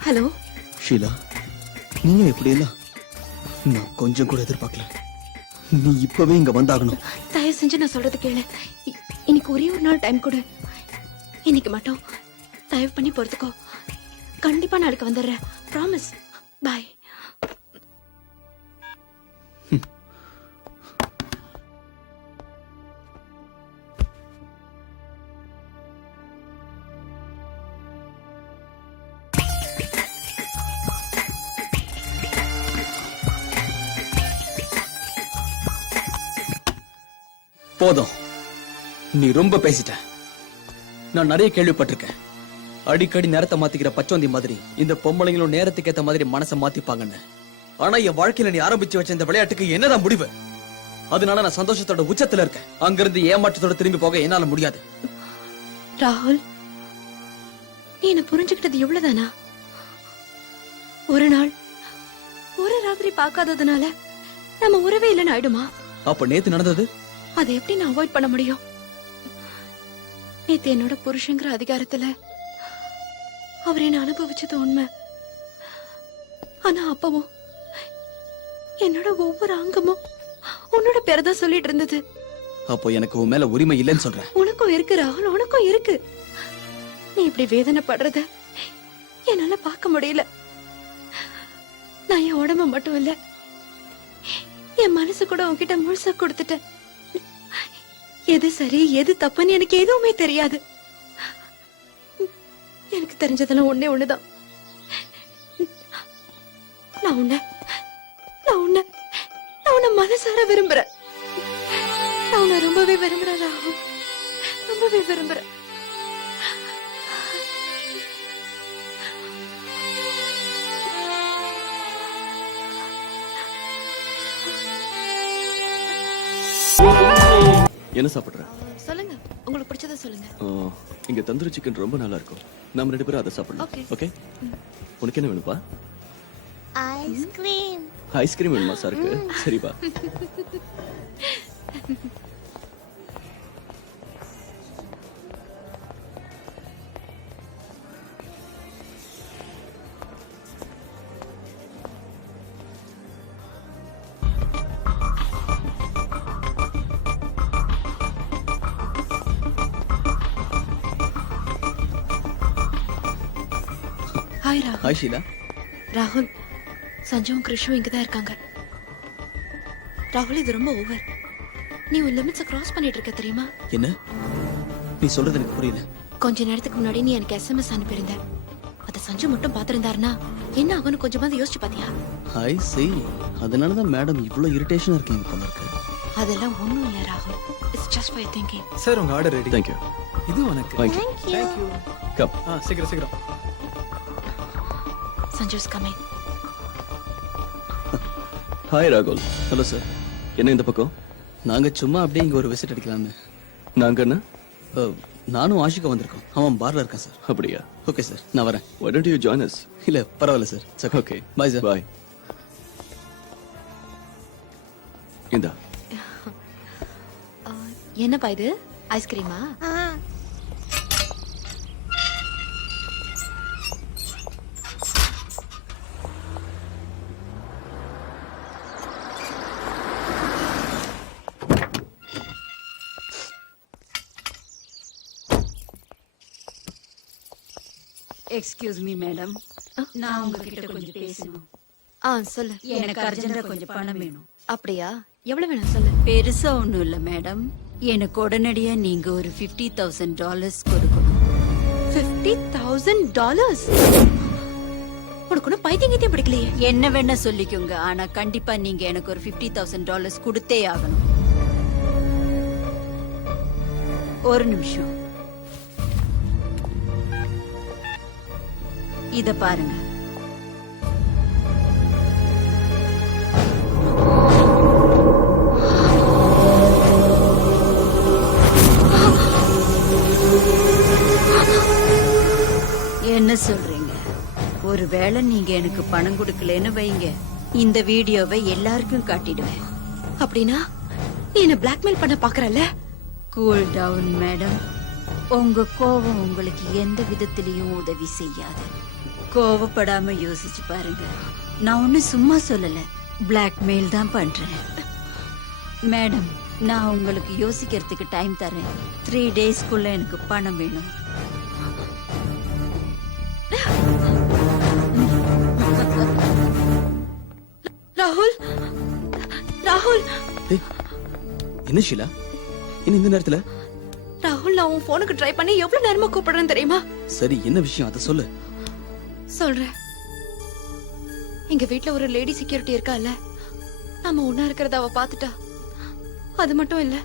ஹலோ ஷீலா, நீயும் எப்படி எல்லாம் நான் கொஞ்சம் கூட எதிர்பார்க்கல. நீ இப்பவே இங்க வந்தாகணும். தயவு செஞ்சு நான் சொல்றது கேளு. இன்னைக்கு ஒரே ஒரு நாள் டைம் கொடு. இன்னைக்கு மட்டும் தயவு பண்ணி பொறுத்துக்கோ. கண்டிப்பா நாளைக்கு வந்துடுறேன். ப்ராமிஸ். பாய். போதும், நீ ரொம்ப பேசிட்ட. நான் நிறைய கேள்விப்பட்டிருக்கேன். அடிக்கடி நேரத்தை மாத்திக்கிற பச்சோந்தி மாதிரி இந்த பொம்பளைங்களும் நேரத்துக்கு ஏத்த மாதிரி மனசை மாத்திப்பாங்கன்னு. ஆனா என் வாழ்க்கையில நீ ஆரம்பிச்சு வச்ச இந்த விளையாட்டுக்கு என்னதான் முடிவு? அதனால நான் சந்தோஷத்தோட உச்சத்துல இருக்கேன். அங்கிருந்து ஏமாற்றத்தோட திரும்பி போக என்னால முடியாது. ராகுல், நீ என்ன புரிஞ்சுக்கிட்டது இவ்வளவுதானா? ஒரு நாள் ஒரு ராத்திரி பார்க்காததுனால நம்ம உறவே இல்லைன்னு ஆயிடுமா? அப்ப நேத்து நடந்தது அதை எப்படி நான் அவாய்ட் பண்ண முடியும்? நேத்து என்னோட புருஷங்கிற அதிகாரத்துல அவர் என்ன அனுபவிச்சது உண்மை. ஆனா அப்பவும் என்னோட ஒவ்வொரு அங்கமும் உன்னோட பேரதான் சொல்லிட்டு இருந்தது. அப்போ எனக்கு உன் மேல உரிமை இல்லைன்னு சொல்றேன். உனக்கும் இருக்கு ராகுல், உனக்கும் இருக்கு. நீ இப்படி வேதனைப்படுறத என்னால பார்க்க முடியல. நான் என் உடம்பு மட்டும் இல்ல, என் மனசு கூட உன்கிட்ட முழுசா கொடுத்துட்டேன். எது சரி எது தப்புன்னு எனக்கு எதுவுமே தெரியாது. எனக்கு தெரிஞ்சதெல்லாம் ஒண்ணே ஒண்ணுதான். நான் உன்னை மனசார விரும்புறேன். நான் உன்னை ரொம்பவே விரும்புறேன் ராகுல், ரொம்பவே விரும்புறேன். என்ன சாப்பிடுற? சொல்லுங்க, உங்களுக்கு பிடிச்சத சொல்லுங்க. இங்க தந்தூரி சிக்கன் ரொம்ப நல்லா இருக்கும். நாம 2 பேரும் அதை சாப்பிடலாம். Okay. ஓகே? உனக்கு என்ன வேணும்பா? ஐஸ்கிரீம். ஐஸ்கிரீம் வேணுமா சாருக்கு? சரிப்பா. ஹாய் ராகுல். ஹாய் ஷீலா. ராகுல், சஞ்சுவும் கிருஷும் இங்கதான் இருக்காங்க. ராகுல், இது ரொம்ப ஓவர். நீ உன் லிமிட்ஸை கிராஸ் பண்ணிட்டு இருக்க தெரியுமா? என்ன நீ சொல்றது எனக்கு புரியல. கொஞ்ச நேரத்துக்கு முன்னாடி நீ எனக்கு எஸ்எம்எஸ் அனுப்பியிருந்த. அதை சஞ்சு மட்டும் பாத்திருந்தாருன்னா என்ன ஆகும்னு கொஞ்சமாவது யோசிச்சு பாத்தியா? ஐ see. அதனாலதான் மேடம் இவ்வளவு இரிட்டேஷனா இருக்கீங்க போல இருக்கு. அதெல்லாம் ஒண்ணும் இல்ல ராகுல். It's just for thinking. Sir உங்க ஆர்டர் ரெடி. தேங்க்யூ. இது உனக்கு. தேங்க்யூ. தேங்க்யூ. கம். சீக்கிரம் சீக்கிரம். சஞ்சு's coming. ஹாய் ராகுல். Hello sir. என்ன இந்த பக்கம்? நாங்க சும்மா அப்படியே இங்க ஒரு விசிட் அடிக்கலாம்னு. நாங்க என்ன? நானும் ஆஷிகா வந்திருக்கோம். அவன் பார்ல இருக்கான் சார். அப்படியா? ஓகே சார், நான் வரேன். Why don't you join us? இல்ல பரவாயில்ல சார். சரி, Okay. Bye sir. Bye. இந்தா. என்னப்பா இது? ஐஸ்கிரீமா? எக்ஸ்கியூஸ் மீ மேடம், நான் உங்ககிட்ட கொஞ்சம் பேசணும். சொல்லு. எனக்கு அர்ஜென்ட்டா கொஞ்சம் பணம் வேணும். அப்படியா? எவ்வளவு வேணும் சொல்லு. பெருசா ஒண்ணும் இல்ல மேடம். எனக்கு உடனடியா நீங்க ஒரு $50,000 கொடுக்கணும். $50,000? உனக்கு ஒன்னும் பைத்தியம் கீத்தியம் பிடிக்கலையே. என்ன வேணா சொல்லிக்கோங்க, ஆனா கண்டிப்பா நீங்க எனக்கு ஒரு $50,000 கொடுத்தே ஆகணும். ஒரு நிமிஷம், இத பாருங்க. என்ன சொல்றீங்க? ஒருவேளை நீங்க எனக்கு பணம் கொடுக்கலன்னு வைங்க, இந்த வீடியோவை எல்லாருக்கும் காட்டிடுவேன். அப்படின்னா நீ என்ன பிளாக்மெயில் பண்ண பாக்குறல்ல? Cool down madam. உங்க கோபம் உங்களுக்கு எந்த விதத்திலையும் உதவி செய்யாது. கோவப்படாம யோசிச்சு பாருங்க. நான் ஒண்ணு சும்மா சொல்லல, பிளாக்மெயில் தான் பண்றேன். மேடம், நான் உங்களுக்கு யோசிக்கிறதுக்கு டைம் தரேன். 3 டேஸ்க்குள்ள எனக்கு பணம் வேணும். ராகுல், ராகுல், ஏய், என்ன ஷீலா இன்னும் இந்த நேரத்துல? ராகுல், நான் உன் போனுக்கு ட்ரை பண்ணி எவ்வளவு நேரமா கூப்பிடுறேன்னு தெரியுமா? சரி, என்ன விஷயம் அதை சொல்லு. சொல்றேன். எங்க வீட்ல ஒரு லேடி செக்யூரிட்டி இருக்கால, நம்ம ஒண்ணா இருக்கிறத அவ பாத்துட்டா. அது மட்டும் இல்ல,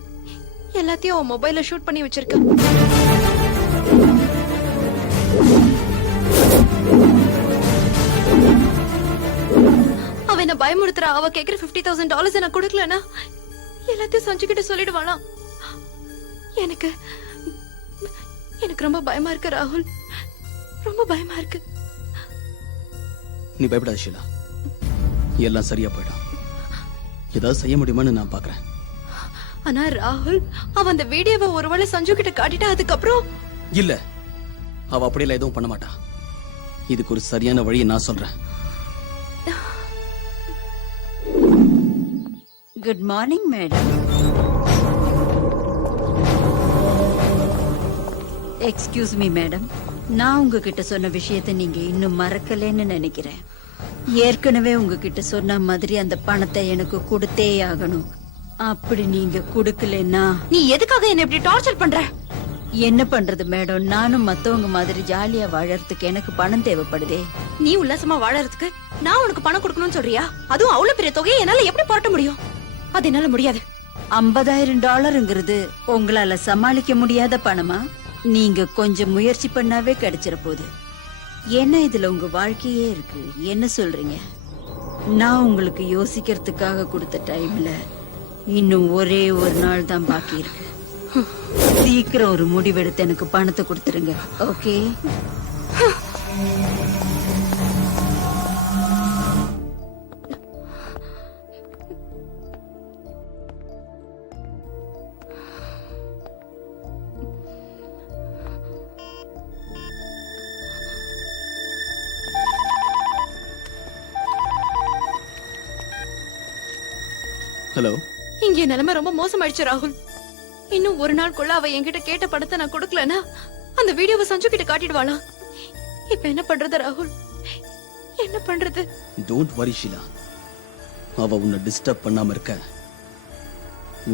எல்லாத்தையும் அவன் மொபைல்ல ஷூட் பண்ணி வச்சிருக்கா. அவ என்ன பயமுறுத்துறா. அவ கேக்குற $50,000 நான் கொடுக்கலனா எல்லாத்தையும் சஞ்சு கிட்ட சொல்லிடுவானா. எனக்கு எனக்கு ரொம்ப பயமா இருக்கு ராகுல், ரொம்ப பயமா இருக்கு. நீ பயப்படாத ஷீலா, எல்லாம் சரியா போயிடும். ஏதாவது செய்ய முடியுமான்னு நான் பாக்குறேன். ஆனா ராகுல், அவ அந்த வீடியோவை ஒருவேளை சஞ்சு கிட்ட காட்டிட்டா அதுக்கப்புறம்? இல்ல, அவ அப்படியெல்லாம் எதுவும் பண்ண மாட்டா. இதுக்கு ஒரு சரியான வழியை நான் சொல்றேன். Good morning madam. Excuse me madam, நான் உங்ககிட்ட சொன்ன விஷயத்தை நீங்க இன்னும் மறக்கலன்னு நினைக்கிறேன். ஏற்கனவே உங்ககிட்ட சொன்ன மாதிரி அந்த பணத்தை எனக்கு கொடுத்தே ஆகணும். அப்படி நீங்க கொடுக்கலன்னா நீ எதுக்காக என்ன இப்படி டார்ச்சர் பண்ற? என்ன பண்றது மேடம், நானும் மத்தவங்க மாதிரி ஜாலியா வாழறதுக்கு எனக்கு பணம் தேவைப்படுதே. நீ உல்லாசமா வாழறதுக்கு நான் உனக்கு பணம் கொடுக்கணும்னு சொல்றியா? அதுவும் அவ்வளவு பெரிய தொகையை என்னால எப்படி புரட்ட முடியும்? அது என்னால முடியாது. $50,000ங்கிறது உங்களால சமாளிக்க முடியாத பணமா? நீங்க கொஞ்சம் முயற்சி பண்ணாவே கிடைச்சிட போகுது. என்ன இதுல உங்க வாழ்க்கையே இருக்கு. என்ன சொல்றீங்க? நான் உங்களுக்கு யோசிக்கிறதுக்காக கொடுத்த டைம்ல இன்னும் ஒரே ஒரு நாள் தான் பாக்கி இருக்கு. சீக்கிரம் ஒரு முடிவெடுத்து எனக்கு பணத்தை கொடுத்துருங்க. ஓகே? ஹலோ. இங்க என் நிலைமை ரொம்ப மோசமாயிடுச்சு ராகுல். இன்னும் ஒரு நாளுக்குள்ள அவ என்கிட்ட கேட்ட பணத்தை நான் கொடுக்கலனா அந்த வீடியோவை சஞ்சு கிட்ட காட்டிடுவாளா? இப்ப என்ன பண்றது ராகுல்? என்ன பண்றது? Don't worry Sheila. அவ உன்னை டிஸ்டர்ப் பண்ணாம இருக்க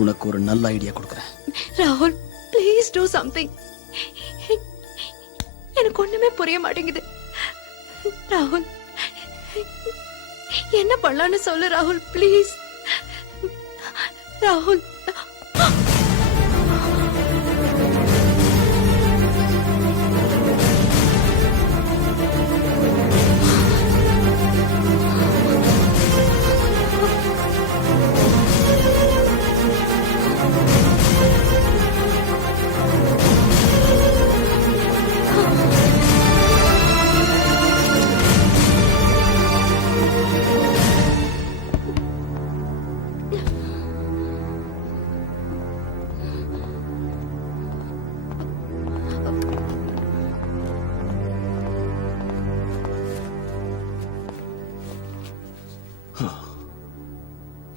உனக்கு ஒரு நல்ல ஐடியா கொடுக்கறேன். ராகுல் ப்ளீஸ் டூ சம்திங். எனக்கு ஒண்ணுமே புரிய மாட்டேங்குது. ராகுல் என்ன பண்ணலான்னு சொல்லு ராகுல் ப்ளீஸ். ராகுல்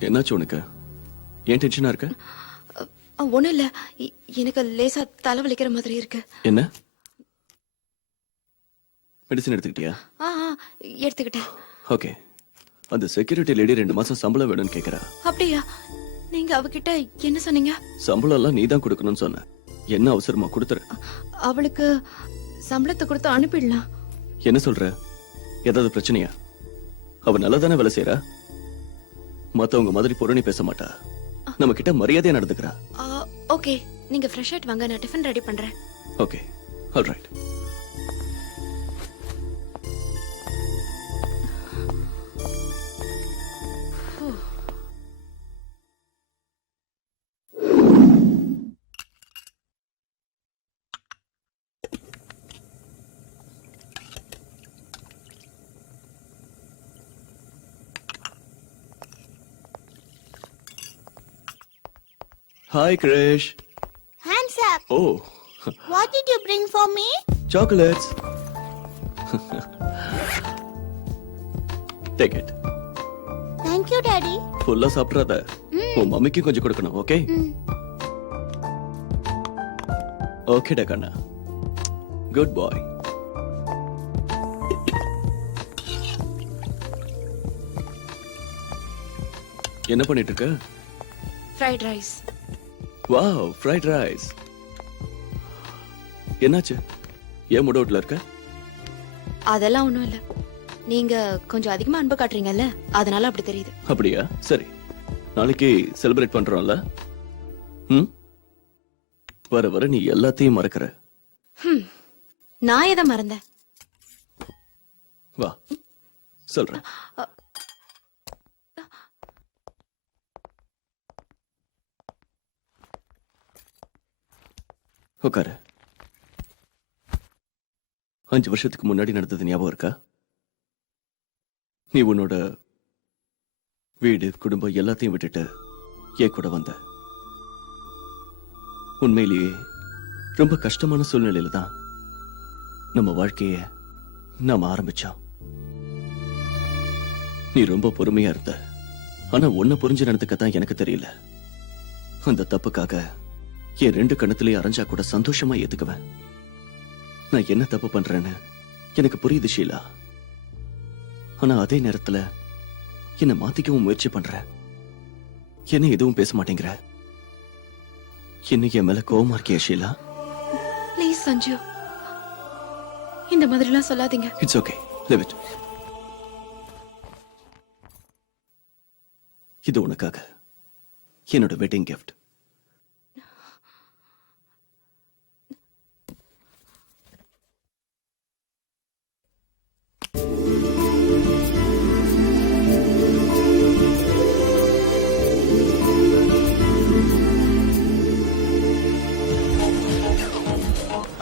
என்னாச்சு உனக்கு? ஏன் டென்ஷனா இருக்க? ஒண்ணும் இல்ல, எனக்கு லேசா தலைவலிக்கிற மாதிரி இருக்கு. என்ன மெடிசன் எடுத்துக்கிட்டியா? எடுத்துக்கிட்டேன். ஓகே. அந்த செக்யூரிட்டி லேடி 2 மாசம் சம்பளம் வேணும்னு கேக்குறா. அப்படியா? நீங்க அவகிட்ட என்ன சொன்னீங்க? சம்பளம் எல்லாம் நீ தான் கொடுக்கணும்னு சொன்ன. என்ன அவசரமா கொடுத்துரு. அவளுக்கு சம்பளத்தை கொடுத்து அனுப்பிடலாம். என்ன சொல்ற? ஏதாவது பிரச்சனையா? அவ நல்லா தானே வேலை செய்யறா. மத்தவங்க மாதிரி புரணி பேச மாட்டா. நம்ம கிட்ட மரியாதையா நடந்துக்கிறா. ஓகே, நீங்க ஃப்ரெஷ் ஆயிட்டு வாங்க, நான் டிஃபன் ரெடி பண்றேன். Okay, alright. Hi, Krish. Hands up. Oh, What did you bring for me? chocolates. Take it. Thank you, Daddy. ஃபுல்லா சாப்பிட்றாத. உன் மம்மிக்கு கொஞ்சம் கொடுக்கணும், ஓகே? ஓகேடா கண்ணா. குட் பாய். என்ன பண்ணிட்டு இருக்க? Fried rice. Wow, fried rice. என்னாச்சு? ஏன் மூட் அவுட்ல இருக்க? அதெல்லாம் ஒண்ணும் இல்ல, நீங்க கொஞ்சம் அதிகமா அன்பு காட்டுறீங்கல்ல, அதனால அப்படி தெரியுது. அப்படியா? சரி, நாளைக்கு செலிப்ரேட் பண்றோம்ல. வர வர நீ எல்லாத்தையும் மறக்கிற. நான் எதை மறந்தேன்? வா சொல்றேன். உட்காரு. 5 வருஷத்துக்கு முன்னாடி நடந்தது ஞாபகம் இருக்கா? நீ உன்னோட வீடு, குடும்பம் எல்லாத்தையும் விட்டுட்டு என் கூட வந்த. உண்மையிலேயே ரொம்ப கஷ்டமான சூழ்நிலையில தான் நம்ம வாழ்க்கைய நாம ஆரம்பிச்சோம். நீ ரொம்ப பொறுமையா இருந்த. ஆனா உன்னை புரிஞ்சு நடந்துக்கத்தான் எனக்கு தெரியல. அந்த தப்புக்காக என் 2 கணத்திலேயே அரைஞ்சா கூட சந்தோஷமா ஏத்துக்குவேன். நான் என்ன தப்பு பண்றேன்னு எனக்கு புரியுது ஷீலா. ஆனா அதே நேரத்துல என்ன மாத்திக்கவும் முயற்சி பண்ற. என்ன எதுவும் பேச மாட்டேங்கிற. இன்னைக்கு என் மேல கோவமா இருக்கியா ஷீலா? ப்ளீஸ் சஞ்சு, இந்த மாதிரிலாம் சொல்லாதீங்க. It's okay, live it. இது உனக்காக என்னோட wedding gift.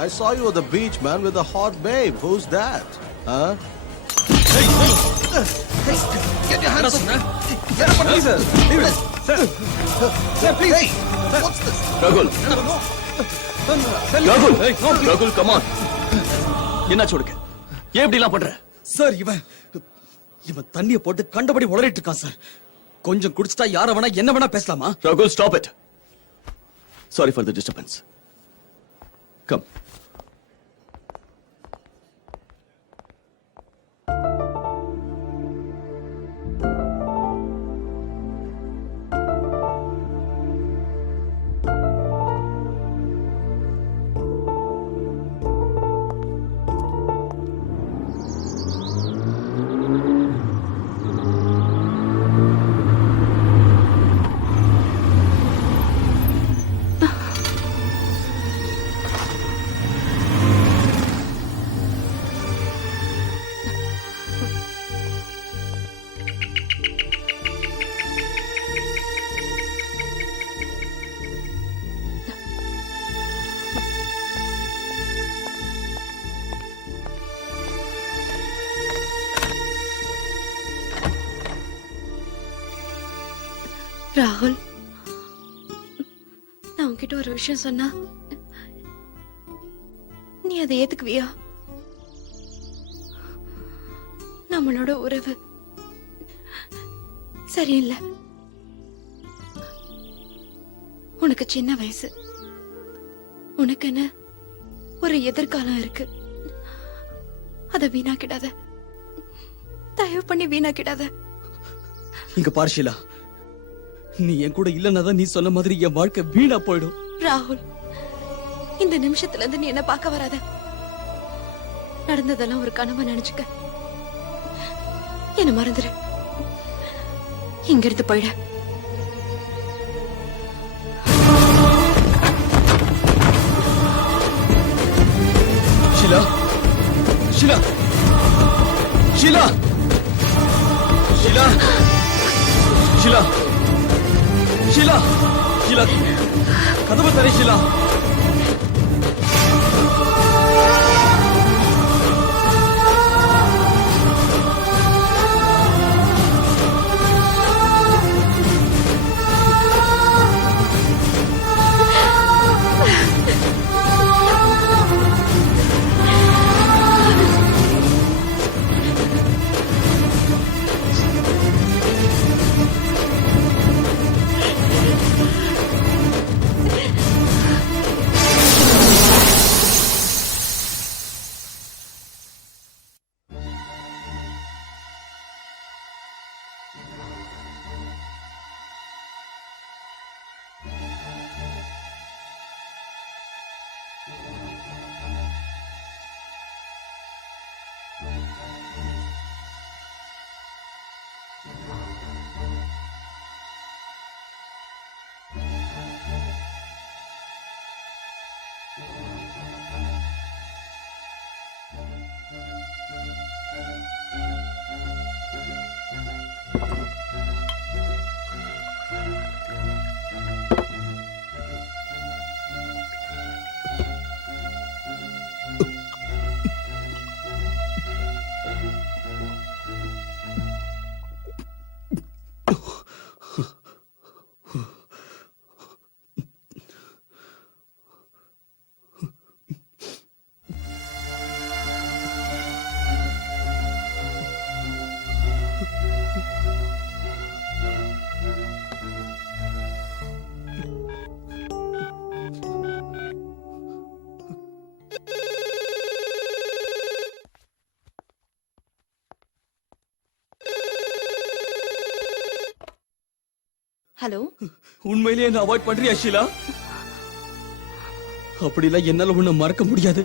I saw you at the beach, man, with a hot babe. Who's that? Huh? Get your hands off me. Please, sir. Leave it. Sir. Sir, please. Hey, what's this? ராகுல், ராகுல், ராகுல், come on. என்ன சொல்லுங்க? ஏன் இப்படி எல்லாம் பண்ற? Sir இவன் தண்ணிய போட்டு கண்டபடி உளறிட்டு இருக்கான் சார். கொஞ்சம் குடிச்சிட்டா யார வேணா என்ன வேணா பேசலாமா? ராகுல், stop it. Sorry for the disturbance. Come. ராகுல், நான் உன்கிட்ட ஒரு விஷயம் சொன்னா நீ அதை ஏத்துக்குவியா? நம்மளோட உறவு சரியில்லை. உனக்கு சின்ன வயசு, உனக்குன்னு ஒரு எதிர்காலம் இருக்கு. அத வீணாக்கிடாத, தயவு பண்ணி வீணாக்கிடாத. இங்க பாரு ஷீலா, நீ என் கூட இல்லைன்னா நீ சொன்ன மாதிரி என் வாழ்க்கை வீணா போயிடும். ராகுல், இந்த நிமிஷத்துல இருந்து நீ என்ன பார்க்க வராத. நடந்ததெல்லாம் ஒரு கனவா நினைச்சுக்க. என்ன மறந்துரு. இங்க இருந்து போயிட. ஷீலா, ஷீலா, ஷீலா, ஷீலா, ஷீலா, ஷீலா, ஷீலா, கதவு தரை ஷீலா. ஹலோ உண்மையிலேயே என்ன அவாய்ட் பண்றியா ஷீலா? அப்படிலாம் என்னால உன்னை மறக்க முடியாது.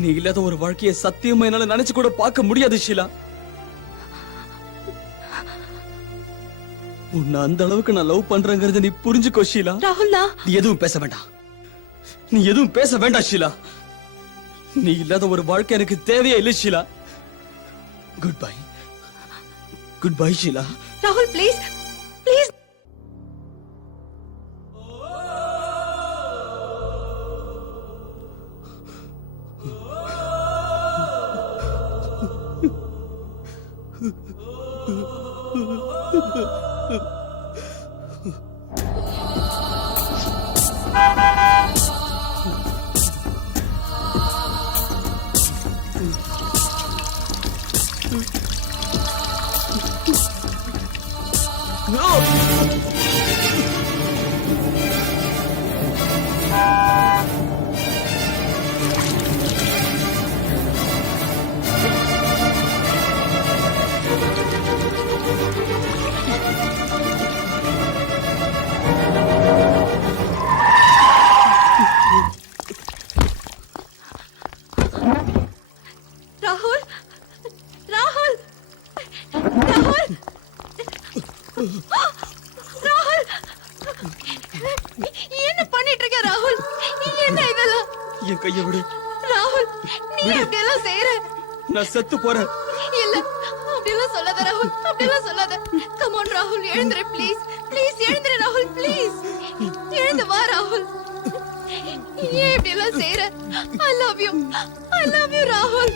நீ இல்லாத ஒரு வாழ்க்கையை சத்தியமா என்னால நினைச்சு கூட பார்க்க முடியாது ஷீலா. உன்னை அந்த அளவுக்கு நான் லவ் பண்றேங்கிறத நீ புரிஞ்சுக்கோ ஷீலா. ராகுல் நீ எதுவும் பேச வேண்டாம். நீ எதுவும் பேச வேண்டாம் ஷீலா. நீ இல்லாத ஒரு வாழ்க்கை எனக்கு தேவையே இல்லை Sheela. Good bye. Good bye Sheela. ராகுல் ப்ளீஸ் ப்ளீஸ். ராகுல் ராகுல் ராகுல் ராகுல் என்ன பண்ணிட்டு இருக்க ராகுல்? என்ன இதெல்லாம்? என் கையை விடு. ராகுல் நீ அப்படியெல்லாம் செய்யற? நான் செத்து போறேன். இல்ல அப்படியெல்லாம் சொல்லாத ராகுல், அப்படியெல்லாம் சொல்லாத. கம் ஆன் ராகுல், எழுந்துரு ப்ளீஸ் ப்ளீஸ், எழுந்துரு ராகுல் ப்ளீஸ், எழுந்து வா ராகுல். ஏன் இப்படியெல்லாம் செய்யற? ஐ லவ் யூ ராகுல்.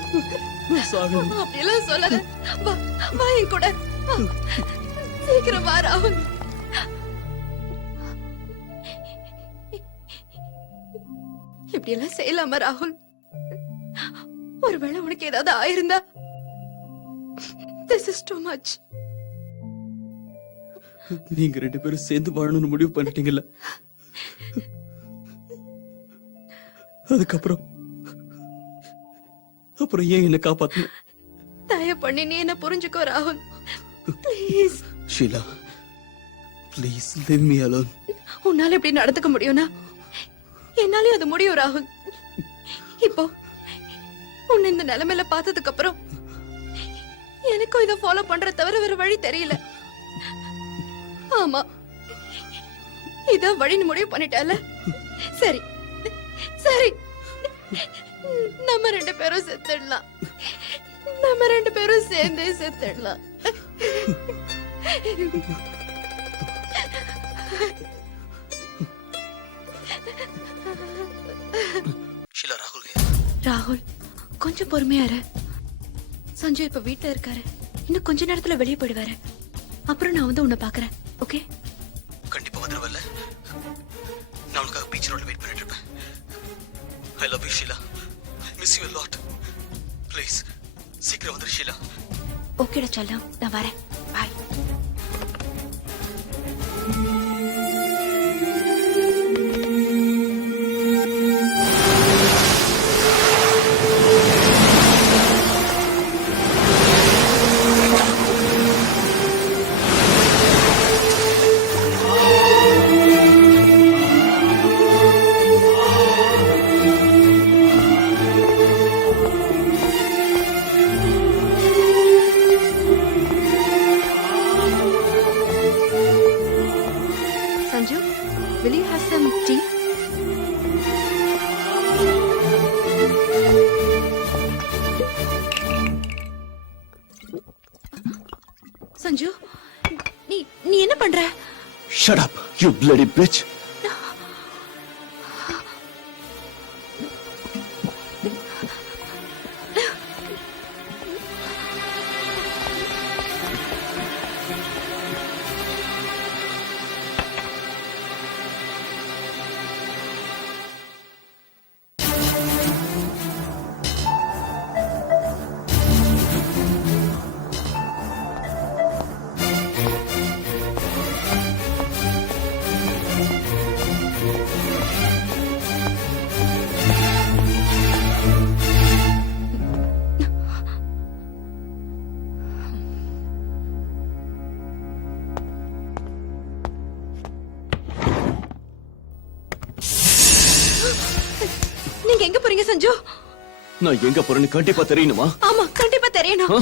அப்படியெல்லாம் சொல்லாத. வா வா என் கூட வா. சீக்கிரம் வா ராகுல். இப்படியெல்லாம் செய்யலாமா ராகுல்? ஒருவேளை உனக்கு ஏதாவது ஆயிருந்தா? This is too much. நீங்க ரெண்டு பேரும் சேர்ந்து வாழணும்னு முடிவு பண்ணிட்டீங்கல்ல, அதுக்கப்புறம் ஏன் என்ன காப்பாத்தணும்? தயவு பண்ணி நீ என்ன புரிஞ்சுக்கோ ராகுல் please. Sheela please leave me alone. உன்னால இப்படி நடந்துக்க முடியும்னா என்னாலே அது முடியும் ராகுல். இப்போ உன்னை இந்த நிலைமையில பார்த்ததுக்கு அப்புறம் எனக்கும் இதை ஃபாலோ பண்ற தவிர வேற வழி தெரியல. ஆமா இதான் வழின்னு முடிவு பண்ணிட்டல. சரி சரி, நம்ம ரெண்டு பேரும் செத்துடலாம். நம்ம ரெண்டு பேரும் சேர்ந்தே செத்துடலாம். ஷீலா ராகுல் ராகுல் கொஞ்சம் பொறுமையா இரு. சஞ்சய் இப்ப வீட்டுல இருக்காரு, இன்னும் கொஞ்ச நேரத்துல வெளியே போயிடுவாரு. அப்புறம் நான் வந்து உன்னை பாக்குறேன். ஓகே? கண்டிப்பா வந்துருவல்ல? நான் உனக்காக பீச் ரோட்ல வெயிட் பண்ணிட்டு இருப்பேன். I love you Sheela. I miss you a lot. ப்ளீஸ் சீக்கிரம் வந்துரு ஷீலா. ஓகேடா செல்லம், நான் வரேன். பாய். Sanju, will you have some tea? Sanju, நீ என்ன பண்ற? Shut up, you bloody bitch. நீங்க எங்க போறீங்க சஞ்சு? நான் எங்க போறேன்னு கண்டிப்பா தெரியணுமா? ஆமா கண்டிப்பா தெரியணும்.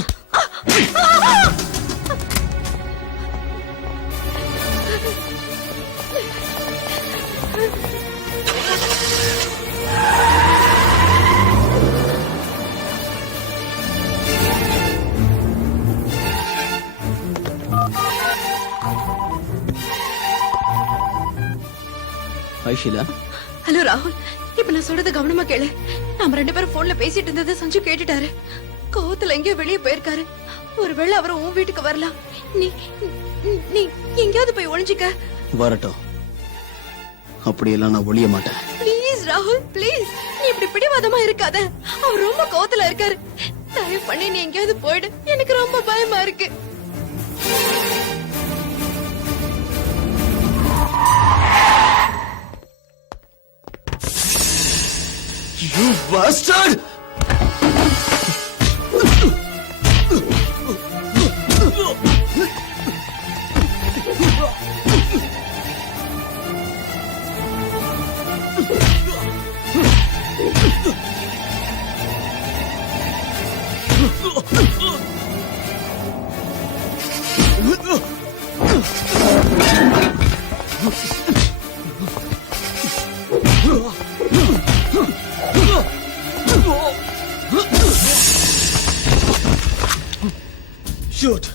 ஹாய் ஷீலா. ஹலோ ராகுல், இப்ப நான் சொல்றத கவனமா கேளு. நம்ம 2 பேரும் போன்ல பேசிட்டு இருந்ததை சஞ்சு கேட்டுட்டாரு. கோவத்துல எங்கேயோ வெளியே போயிருக்காரு. ஒருவேளை அவர் உன் வீட்டுக்கு வரலாம். நீ நீ எங்கேயாவது போய் ஒளிஞ்சுக்க. வரட்டும், அப்படியெல்லாம் நான் ஒளிய மாட்டேன். ப்ளீஸ் ராகுல், ப்ளீஸ். நீ இப்படி பிடிவாதமா இருக்காத. அவர் ரொம்ப கோவத்துல இருக்காரு. தயவு பண்ணி நீ எங்கேயாவது போயிடு. எனக்கு ரொம்ப பயமா இருக்கு. You bastard! Shoot!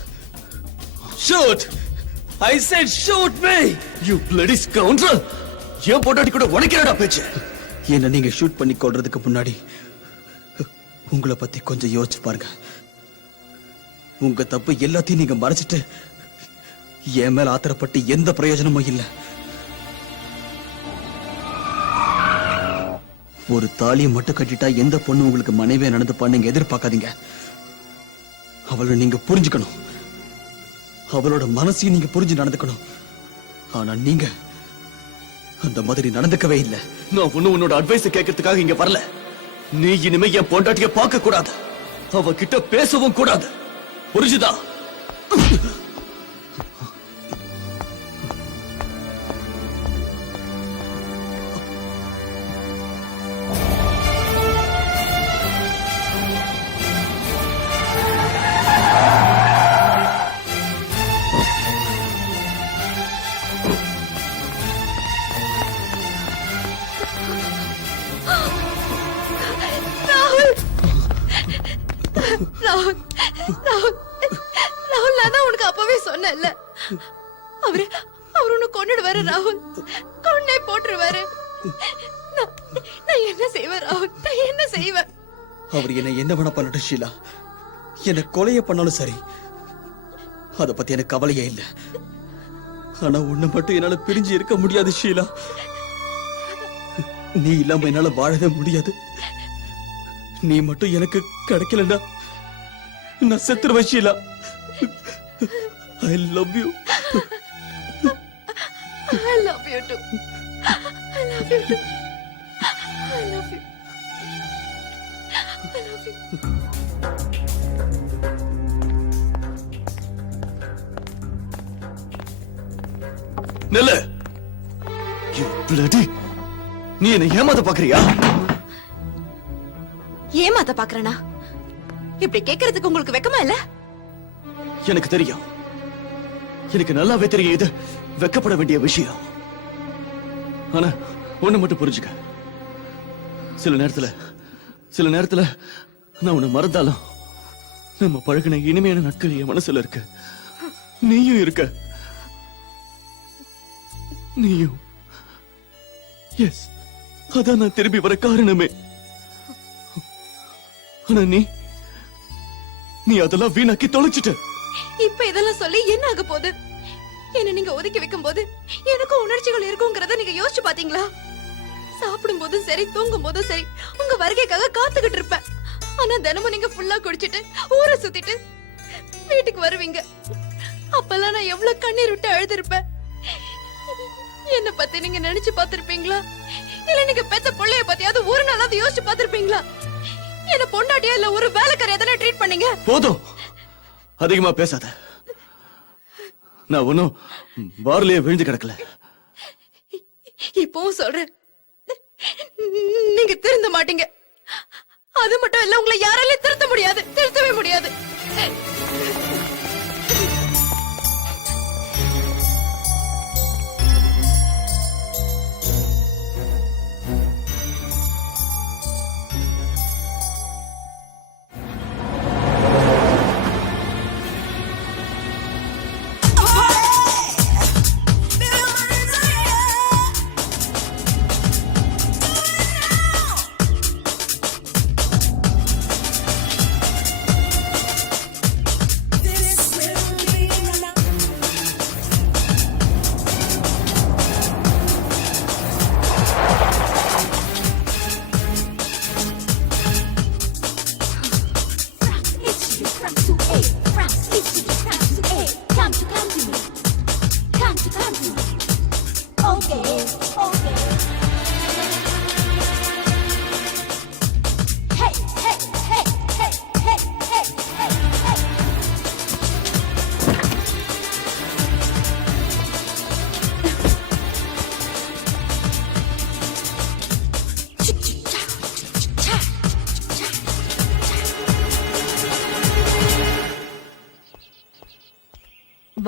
Shoot! I said shoot me! You bloody scoundrel! ஏன் பொண்டாட்டி கூட உனக்கிறடா பேச்சு? என்ன நீங்க ஷூட் பண்ணி கொள்றதுக்கு முன்னாடி உங்களை பத்தி கொஞ்சம் யோசிச்சு பாருங்க. உங்க தப்பு எல்லாத்தையும் நீங்க மறைச்சிட்டு என் மேல ஆத்திரப்பட்டு எந்த பிரயோஜனமும் இல்ல. ஒரு தாலியை மட்டும் கட்டிட்டா எந்த பொண்ணு உங்களுக்கு மனைவியா நடந்துப்பான்னு நீங்க எதிர்பார்க்காதீங்க. அவளை நீங்க புரிஞ்சுக்கணும். அவளோட மனசையும் நீங்க புரிஞ்சு நடந்துக்கணும். ஆனா நீங்க அந்த மாதிரி நடந்துக்கவே இல்லை. நான் ஒண்ணு உன்னோட அட்வைஸ் கேட்கறதுக்காக இங்க வரல. நீ இனிமே என் பொண்டாட்டிய பார்க்க கூடாது. அவ கிட்ட பேசவும் கூடாது. புரிஞ்சுதா? ராகுல், ராகுல், ராகுல், ராகுல், நான் தான் உனக்கு அப்பவே சொன்னேன்ல. அவரு அவர் உன்னை கொன்னுடுவாரு ராகுல். கொன்னே போட்டுருவாரு. நான் என்ன செய்வேன் ராகுல்? நான் என்ன செய்வேன்? அவர் என்ன என்ன வேணா பண்ணட்டும் ஷீலா. என்ன கொலைய பண்ணாலும் சரி, அத பத்தி எனக்கு கவலையே இல்ல. ஆனா உன்னை மட்டும் என்னால பிரிஞ்சு இருக்க முடியாது ஷீலா. நீ இல்லாம என்னால வாழவே முடியாது. நீ மட்டும் எனக்கு கிடைக்கலன்னா நான் செத்துருவேன் Sheila. I love you. I love you too. I love you too. I love you. I love you. நெல்ல, you bloody! நீ என்ன ஏமாத்த பாக்குறியா? ஏமாத்த பாக்குறேனா? இப்படி கேக்குறதுக்கு உங்களுக்கு வெக்கமா இல்ல? எனக்கு தெரியும். எனக்கு நல்லாவே தெரியும் இது வெக்கப்பட வேண்டிய விஷயம். ஆனா ஒண்ணு மட்டும் புரிஞ்சுக்க. சில நேரத்துல நான் உன்னை மறந்தாலும் நம்ம பழகின இனிமையான நாட்கள் என் மனசுல இருக்கு. நீயும் இருக்க. நீயும். எஸ், அதான் நான் திரும்பி வர காரணமே. ஆனா நீ அதெல்லாம் வீணாக்கி தொலைச்சிட்ட. இப்ப இதெல்லாம் சொல்லி என்ன ஆக போகுது? என்ன நீங்க ஒதுக்கி வைக்கும் போது எனக்கும் உணர்ச்சிகள் இருக்குங்கிறத நீங்க யோசிச்சு பாத்தீங்களா? சாப்பிடும் போதும் சரி, தூங்கும் போதும் சரி, உங்க வருகைக்காக காத்துக்கிட்டு இருப்பேன். ஆனா தினமும் நீங்க ஃபுல்லா குடிச்சிட்டு ஊரை சுத்திட்டு வீட்டுக்கு வருவீங்க. அப்பெல்லாம் நான் எவ்வளவு கண்ணீர் விட்டு அழுதுருப்பேன். என்ன பத்தி நீங்க நினைச்சு பாத்திருப்பீங்களா? இல்ல நீங்க பெத்த பிள்ளைய பத்தியாவது ஒரு நாளாவது யோசிச்சு பாத்திருப்பீங்களா? என்ன பொண்டாட்டியா இல்ல ஒரு வேலைக்காரியா தானே ட்ரீட் பண்ணீங்க? போதும், அதிகமா பேசாத. நான் ஒன்னும் பார்லயே விழுந்து கிடக்கல. இப்பவும் சொல்றேன், நீங்க திருந்த மாட்டீங்க. அது மட்டும் இல்ல, உங்களை யாராலையும் திருத்த முடியாது, திருத்தவே முடியாது.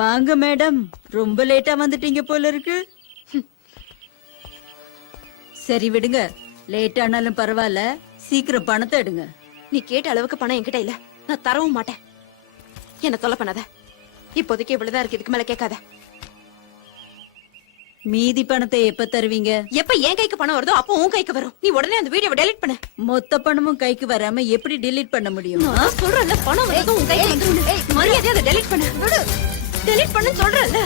வாங்க மேடம், ரொம்ப லேட்டா வந்துட்டீங்க போல இருக்கு. சரி விடுங்க, லேட் ஆனாலும் பரவாயில்ல, சீக்கிரம் பணத்தை எடுங்க. நீ கேட்ட அளவுக்கு பணம் என்கிட்ட இல்ல, நான் தரவும் மாட்டேன். என்ன தொலை பண்ணாத. இப்போதைக்கு இவ்வளவுதான் இருக்கு, இதுக்கு மேல கேட்காத. மீதி பணத்தை எப்ப தருவீங்க? எப்ப என் கைக்கு பணம் வருதோ அப்போ உன் கைக்கு வரும். நீ உடனே அந்த வீடியோவை டெலீட் பண்ணு. மொத்த பணமும் கைக்கு வராம எப்படி டெலீட் பண்ண முடியும்? நான் சொல்றேன்ல, பணம் வருதோ உன் கைக்கு வந்துரும். மரியாதையா அதை டெலீட் பண்ணு. டெலீட் பண்ணு சொல்றேன்ல.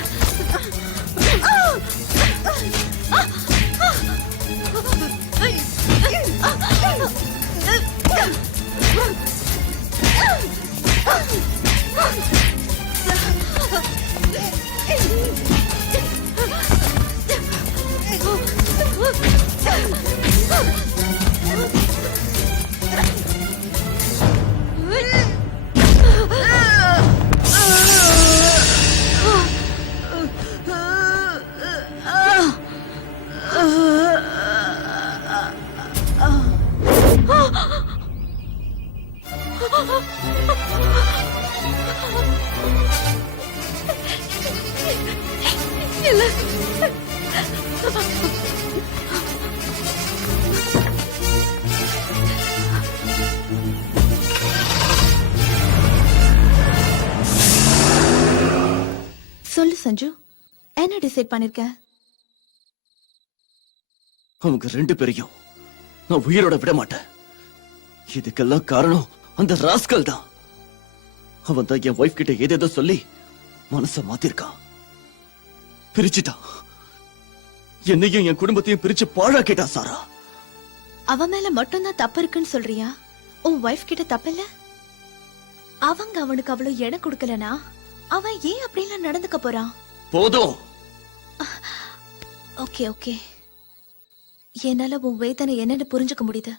சொல்லு சஞ்சு, என்ன டிசைட் பண்ணிருக்க? அவங்க 2 பேரையும் நான் உயிரோட விட மாட்டேன். இதுக்கெல்லாம் காரணம் அந்த ராஸ்கல் தான். அவன் தான் என் ஒய்ஃப் கிட்ட ஏதேதோ சொல்லி மனச மாத்திருக்கான், பிரிச்சுட்டான். என்னையும் என் குடும்பத்தையும் பிரிச்சு பாழாக்கிட்டான் சாரா. அவன் மேல மட்டும்தான் தப்பு இருக்குன்னு சொல்றியா? உன் வைஃப் கிட்ட தப்பு இல்ல? அவங்க அவனுக்கு அவ்வளவு இடம் கொடுக்கலனா அவன் ஏன் அப்படிலாம் நடந்துக்க போறான்? போதும். ஓகே ஓகே, என்னால உன் வேதனை என்னன்னு புரிஞ்சுக்க முடியுது.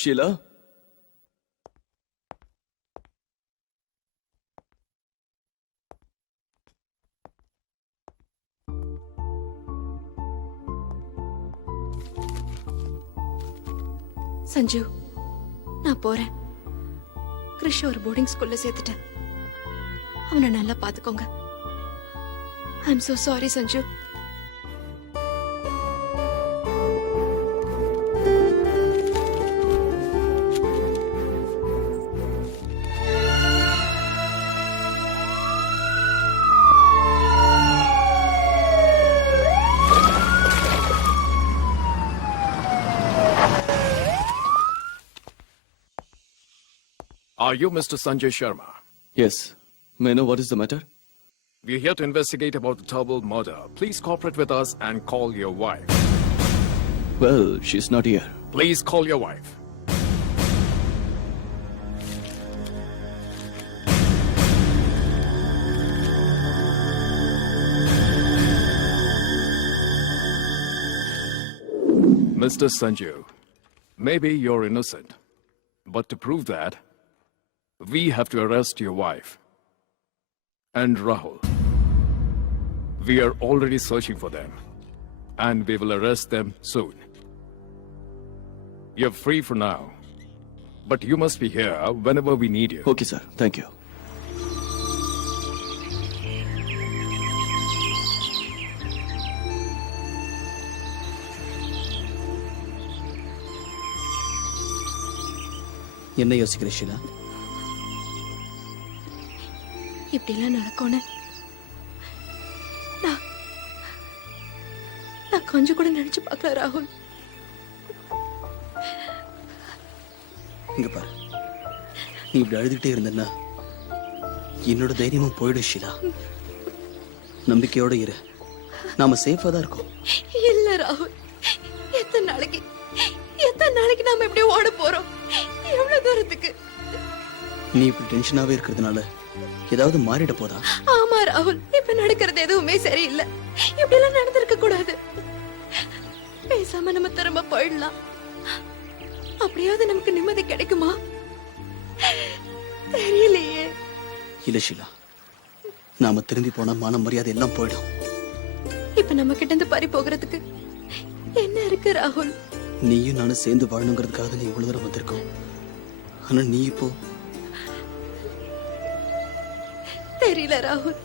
ஷீலா சஞ்சு, நான் போறேன். கிறிஷ் ஒரு போர்டிங் ஸ்கூல்ல சேர்த்துட்டேன். அவனை நல்லா பாத்துக்கோங்க. I am so sorry Sanju. Are you Mr. Sanjay Sharma? Yes may know what is the matter? We're here to investigate about the Tarbal murder. Please cooperate with us and call your wife. Well she is not here. Please call your wife. Mr. Sanju, maybe you're innocent, but to prove that, we have to arrest your wife. And Rahul. We are already searching for them, and we will arrest them soon. You're free for now, but you must be here whenever we need you. Okay sir, thank you. என்ன யோசிக்கிற ஷீலா? இப்படிலாம் நடக்கும்னு நான் கொஞ்சம் கூட நினைச்சு பார்க்கல ராகுல். இங்க பாரு, நீ இப்படி அழுதுகிட்டே இருந்தன்னா என்னோட தைரியமும் போயிடும் ஷீலா. நம்பிக்கையோட இரு, நாம சேஃபா தான் இருக்கோம். இல்ல ராகுல், எத்தனை நாளைக்கு நாம எப்படி ஓட போறோம்? எவ்வளவு தூரத்துக்கு? நீ இப்படி டென்ஷனாவே இருக்கிறதுனால ஏதாவது மாறிட போதா? ஆமா ராகுல், இப்ப நடக்கிறது எதுவுமே சரியில்லை. இப்படி எல்லாம் நடந்திருக்க கூடாது. பேசாம நம்ம திரும்ப போயிடலாம். அப்படியாவது நமக்கு நிம்மதி கிடைக்குமா? தெரியலையே. இல்ல ஷீலா, நாம திரும்பி போனா மான மரியாதை எல்லாம் போயிடும். இப்ப நம்ம கிட்ட இருந்து பறி போகிறதுக்கு என்ன இருக்கு ராகுல்? நீயும் நானும் சேர்ந்து வாழணுங்கிறதுக்காக நீ இவ்வளவு தூரம் வந்திருக்கோம். ஆனா நீ இப்போ தெரியல ராகுல்.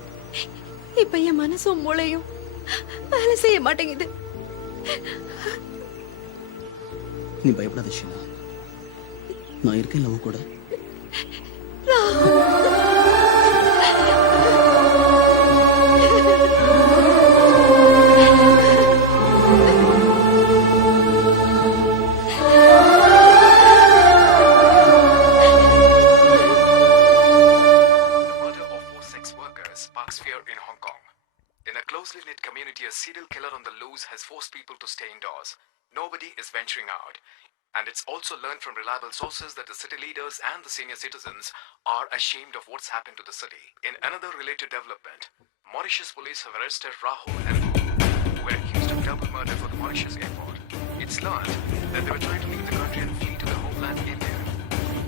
இப்ப என் மனசும் மூளையும் வேலை செய்ய மாட்டேங்குது. நீ பயப்படாத ஷீலா, நான் இருக்கேன் நம்ம கூட. A serial killer on the loose has forced people to stay indoors. Nobody is venturing out. And it's also learned from reliable sources that the city leaders and the senior citizens are ashamed of what's happened to the city. In another related development, Mauritius police have arrested Rahul and who were accused of double murder for the Mauritius airport. It's learned that they were trying to leave the country and flee to the homeland India.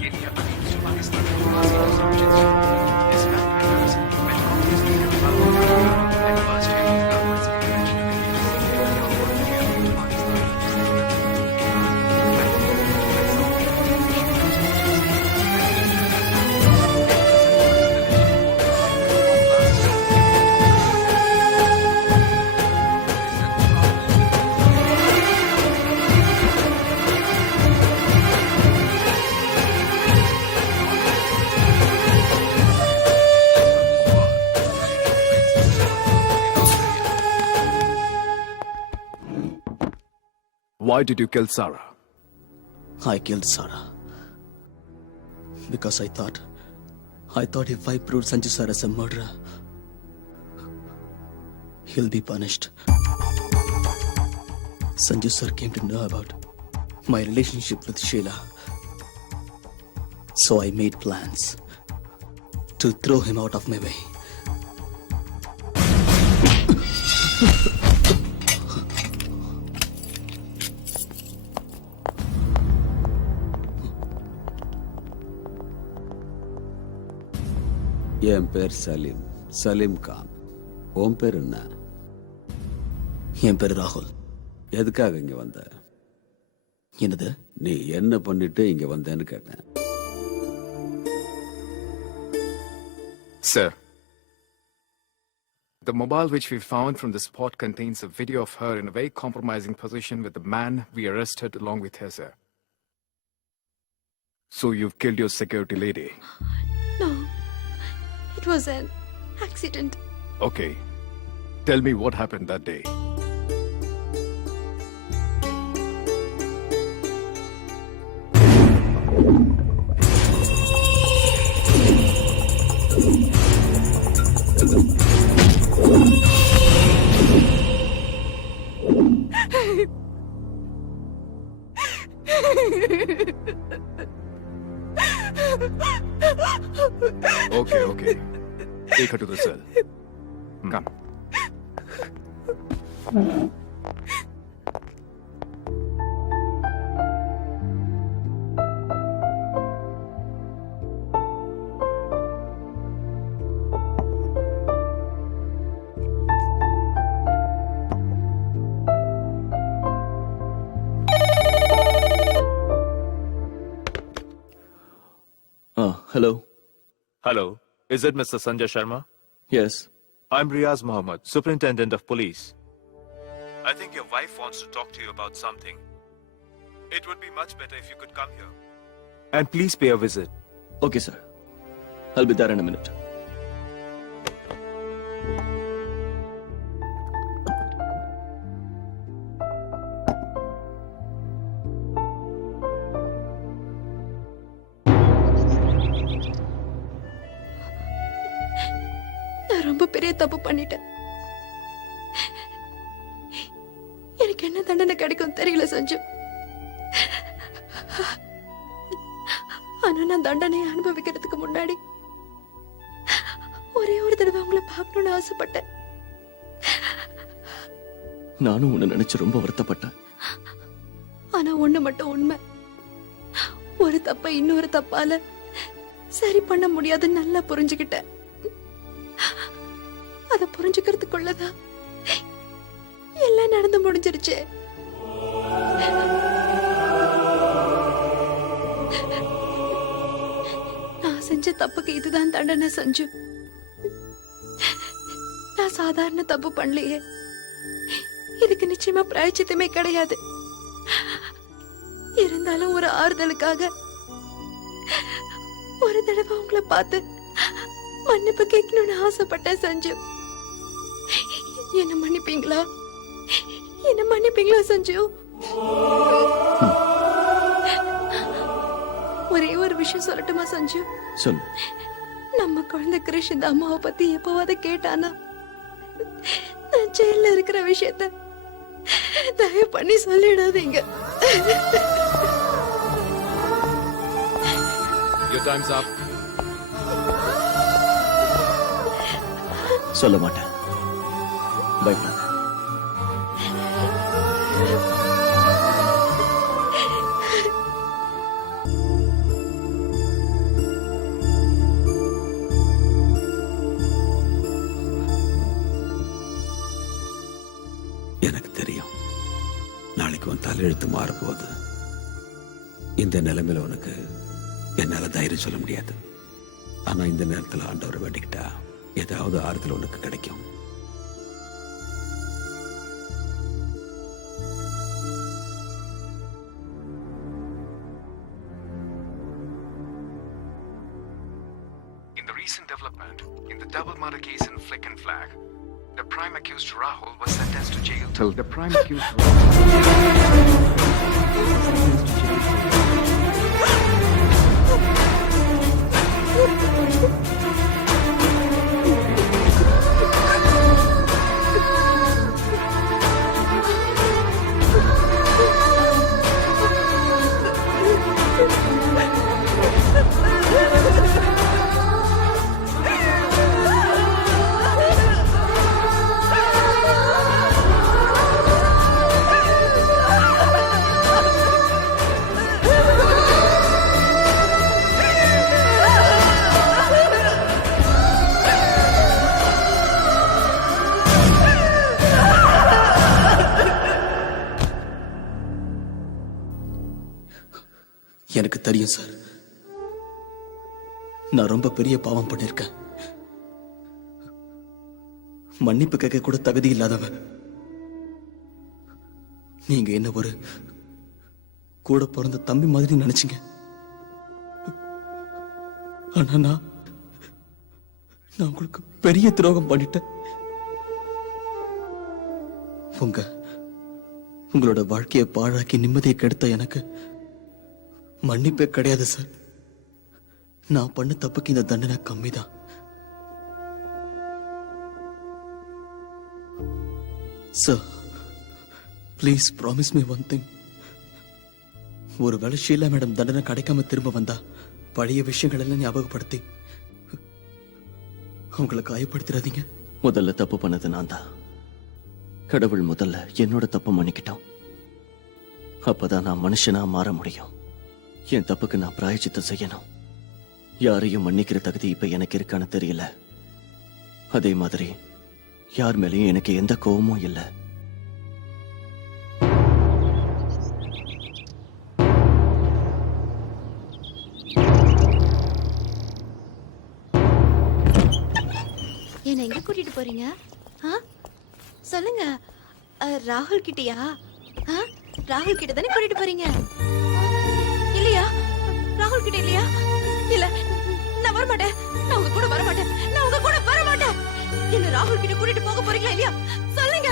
India appeals to Pakistan for mercy to urgency. His family members met Congress leader Rahul and urged him government's intervention in the city of India. Why did you kill Sarah? I killed Sarah. Because I thought if I proved Sanju sir as a murderer, he'll be punished. Sanju sir came to know about my relationship with Sheila. So I made plans to throw him out of my way. என் பேர் சலீம், சலீம் கான். உன் பேர் என்ன? என் பேர் ராகுல். எதுக்காக இங்க வந்த? என்னது? நீ என்ன பண்ணிட்டு இங்க வந்தேன்னு கேட்டேன். Sir, the mobile which we found from the spot contains a video of her in a very compromising position with the man we arrested along with her, sir. So you've killed your security lady. No, it was an accident. Okay. Tell me what happened that day. Okay. Take her to the cell. Come. Hello. Hello, is it Mr. Sanjay Sharma? Yes. I'm Riaz Mohammed, Superintendent of Police. I think your wife wants to talk to you about something. It would be much better if you could come here. And please pay a visit. Okay, sir. I'll be there in a minute. நான் ரொம்ப பெரிய தப்பு பண்ணிட்டேன். எனக்கு என்ன தண்டனை கிடைக்கும் தெரியல சஞ்சு. ஆனா நான் தண்டனையை அனுபவிக்கிறதுக்கு முன்னாடி ஒரே ஒரு தடவை உங்களை பார்க்கணும்னு ஆசைப்பட்டேன். நானும் உன்னை நினைச்சு ரொம்ப வருத்தப்பட்டேன். ஆனா ஒண்ணு மட்டும் உண்மை, ஒரு தப்ப இன்னொரு தப்பால சரி பண்ண முடியாதுன்னு நல்லா புரிஞ்சுக்கிட்டேன். அத புரிஞ்சுக்கிறதுக்குள்ளதான் எல்லாம் நடந்து முடிஞ்சிருச்சு. நான் செஞ்ச தப்புக்கு இதுதான் தண்டனை சஞ்சு. நான் சாதாரண தப்பு பண்ணலையே, இதுக்கு நிச்சயமா பிராயச்சித்தமே கிடையாது. இருந்தாலும் ஒரு ஆறுதலுக்காக ஒரு தடவை உங்களை பார்த்து மன்னிப்பு கேட்கணும்னு ஆசைப்பட்டேன் சஞ்சு. என்ன மன்னிப்பீங்களா? என்ன மன்னிப்பீங்களா சஞ்சு? ஒரே ஒரு விஷயம் சொல்லட்டுமா சஞ்சு? சொல்லு. நம்ம குழந்தை கிருஷ் இந்த அம்மாவை பத்தி எப்பவாவது கேட்டானா நான் ஜெயில இருக்கிற விஷயத்த தயவு பண்ணி சொல்லிடாதீங்க. Your time's up. சொல்ல மாட்டேன். பயப்படாத. எனக்கு தெரியும் நாளைக்கு உன் தலையெழுத்து மாறப்போகுது. இந்த நிலைமையில உனக்கு என்னால தைரியம் சொல்ல முடியாது. ஆனா இந்த நேரத்தில் ஆண்டவரை வேண்டிக்கிட்டா ஏதாவது ஆறுதல் உனக்கு கிடைக்கும். In the recent development in the double murder case in Flick and Flag, the prime accused Rahul was sentenced to jail till the prime accused Rahul எனக்கு தெரியும் சார், நான் ரொம்ப பெரிய பாவம் பண்ணிருக்கேன். மன்னிப்பு கேட்க கூட தகுதி இல்லாதவன். நீங்க என்ன ஒரு கூட பிறந்த தம்பி மாதிரி நினைச்சீங்க. ஆனா நான் உங்களுக்கு பெரிய துரோகம் பண்ணிட்டேன். உங்களோட வாழ்க்கையை பாழாக்கி நிம்மதியை கெடுத்த எனக்கு மன்னிப்பே கிடையாது சார். நான் பண்ண தப்புக்கு இந்த தண்டனை கம்மிதான். Sir, please promise me one thing. ஒருவேளை ஷீலா மேடம் தண்டனை கிடைக்காம திரும்ப வந்தா பழைய விஷயங்கள் எல்லாம் ஞாபகப்படுத்தி அவங்களை காயப்படுத்திடாதீங்க. முதல்ல தப்பு பண்ணது நான் தான். கடவுள் முதல்ல என்னோட தப்பு மன்னிக்கிட்டோம். அப்பதான் நான் மனுஷனா மாற முடியும். என் தப்புக்கு நான் பிராயச்சித்தம் செய்யணும். யாரையும் மன்னிக்கிற தகுதி இப்ப எனக்கு இருக்கான்னு தெரியல. அதே மாதிரி யார் மேலேயும் எனக்கு எந்த கோபமும் இல்லை. என்ன எங்க கூட்டிட்டு போறீங்க? சொல்லுங்க. ராகுல் கிட்டயா? ராகுல் கிட்ட தானே கூட்டிட்டு போறீங்க? இல்லையா? ராகுல் கிட்ட இல்லையா? இல்ல, நான் வர மாட்டேன். நான் உங்க கூட வர மாட்டேன். நான் உங்க கூட வர மாட்டேன். என்ன ராகுல் கிட்ட கூட்டிட்டு போக போறீங்களா இல்லையா? சொல்லுங்க.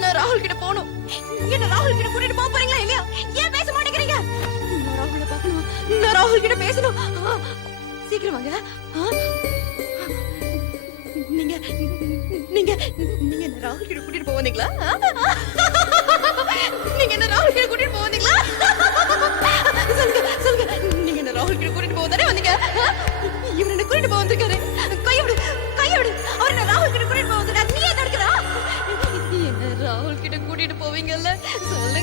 நான் ராகுல் கிட்ட போகணும். என்ன ராகுல் கிட்ட கூட்டிட்டு போக போறீங்களா இல்லையா? ஏன் பேச மாட்டேங்கிறீங்க? நான் ராகுல பார்க்கணும். நான் ராகுல் கிட்ட பேசணும். சீக்கிரம் வாங்க. நீங்க நீங்க நீங்க என்ன ராகுல் கிட்ட கூட்டிட்டு போவீங்களா? நீங்க என்ன ராகுல் கிட்ட கூட்டிட்டு போவீங்களா? சொல்லுங்க சொல்லுங்க. நீங்க என்ன ராகுல் கிட்ட கூட்டிட்டு போவதானே வந்தீங்க? இவன் என்ன கூட்டிட்டு போக வந்திருக்காரு. கையோடு கையோடு. அவர் என்ன ராகுல் கிட்ட கூட்டிட்டு போக வந்திருக்காரு. நீ என்ன தடுக்கிறா? என்ன ராகுல் கிட்ட கூட்டிட்டு போவீங்கல்ல? சொல்லு.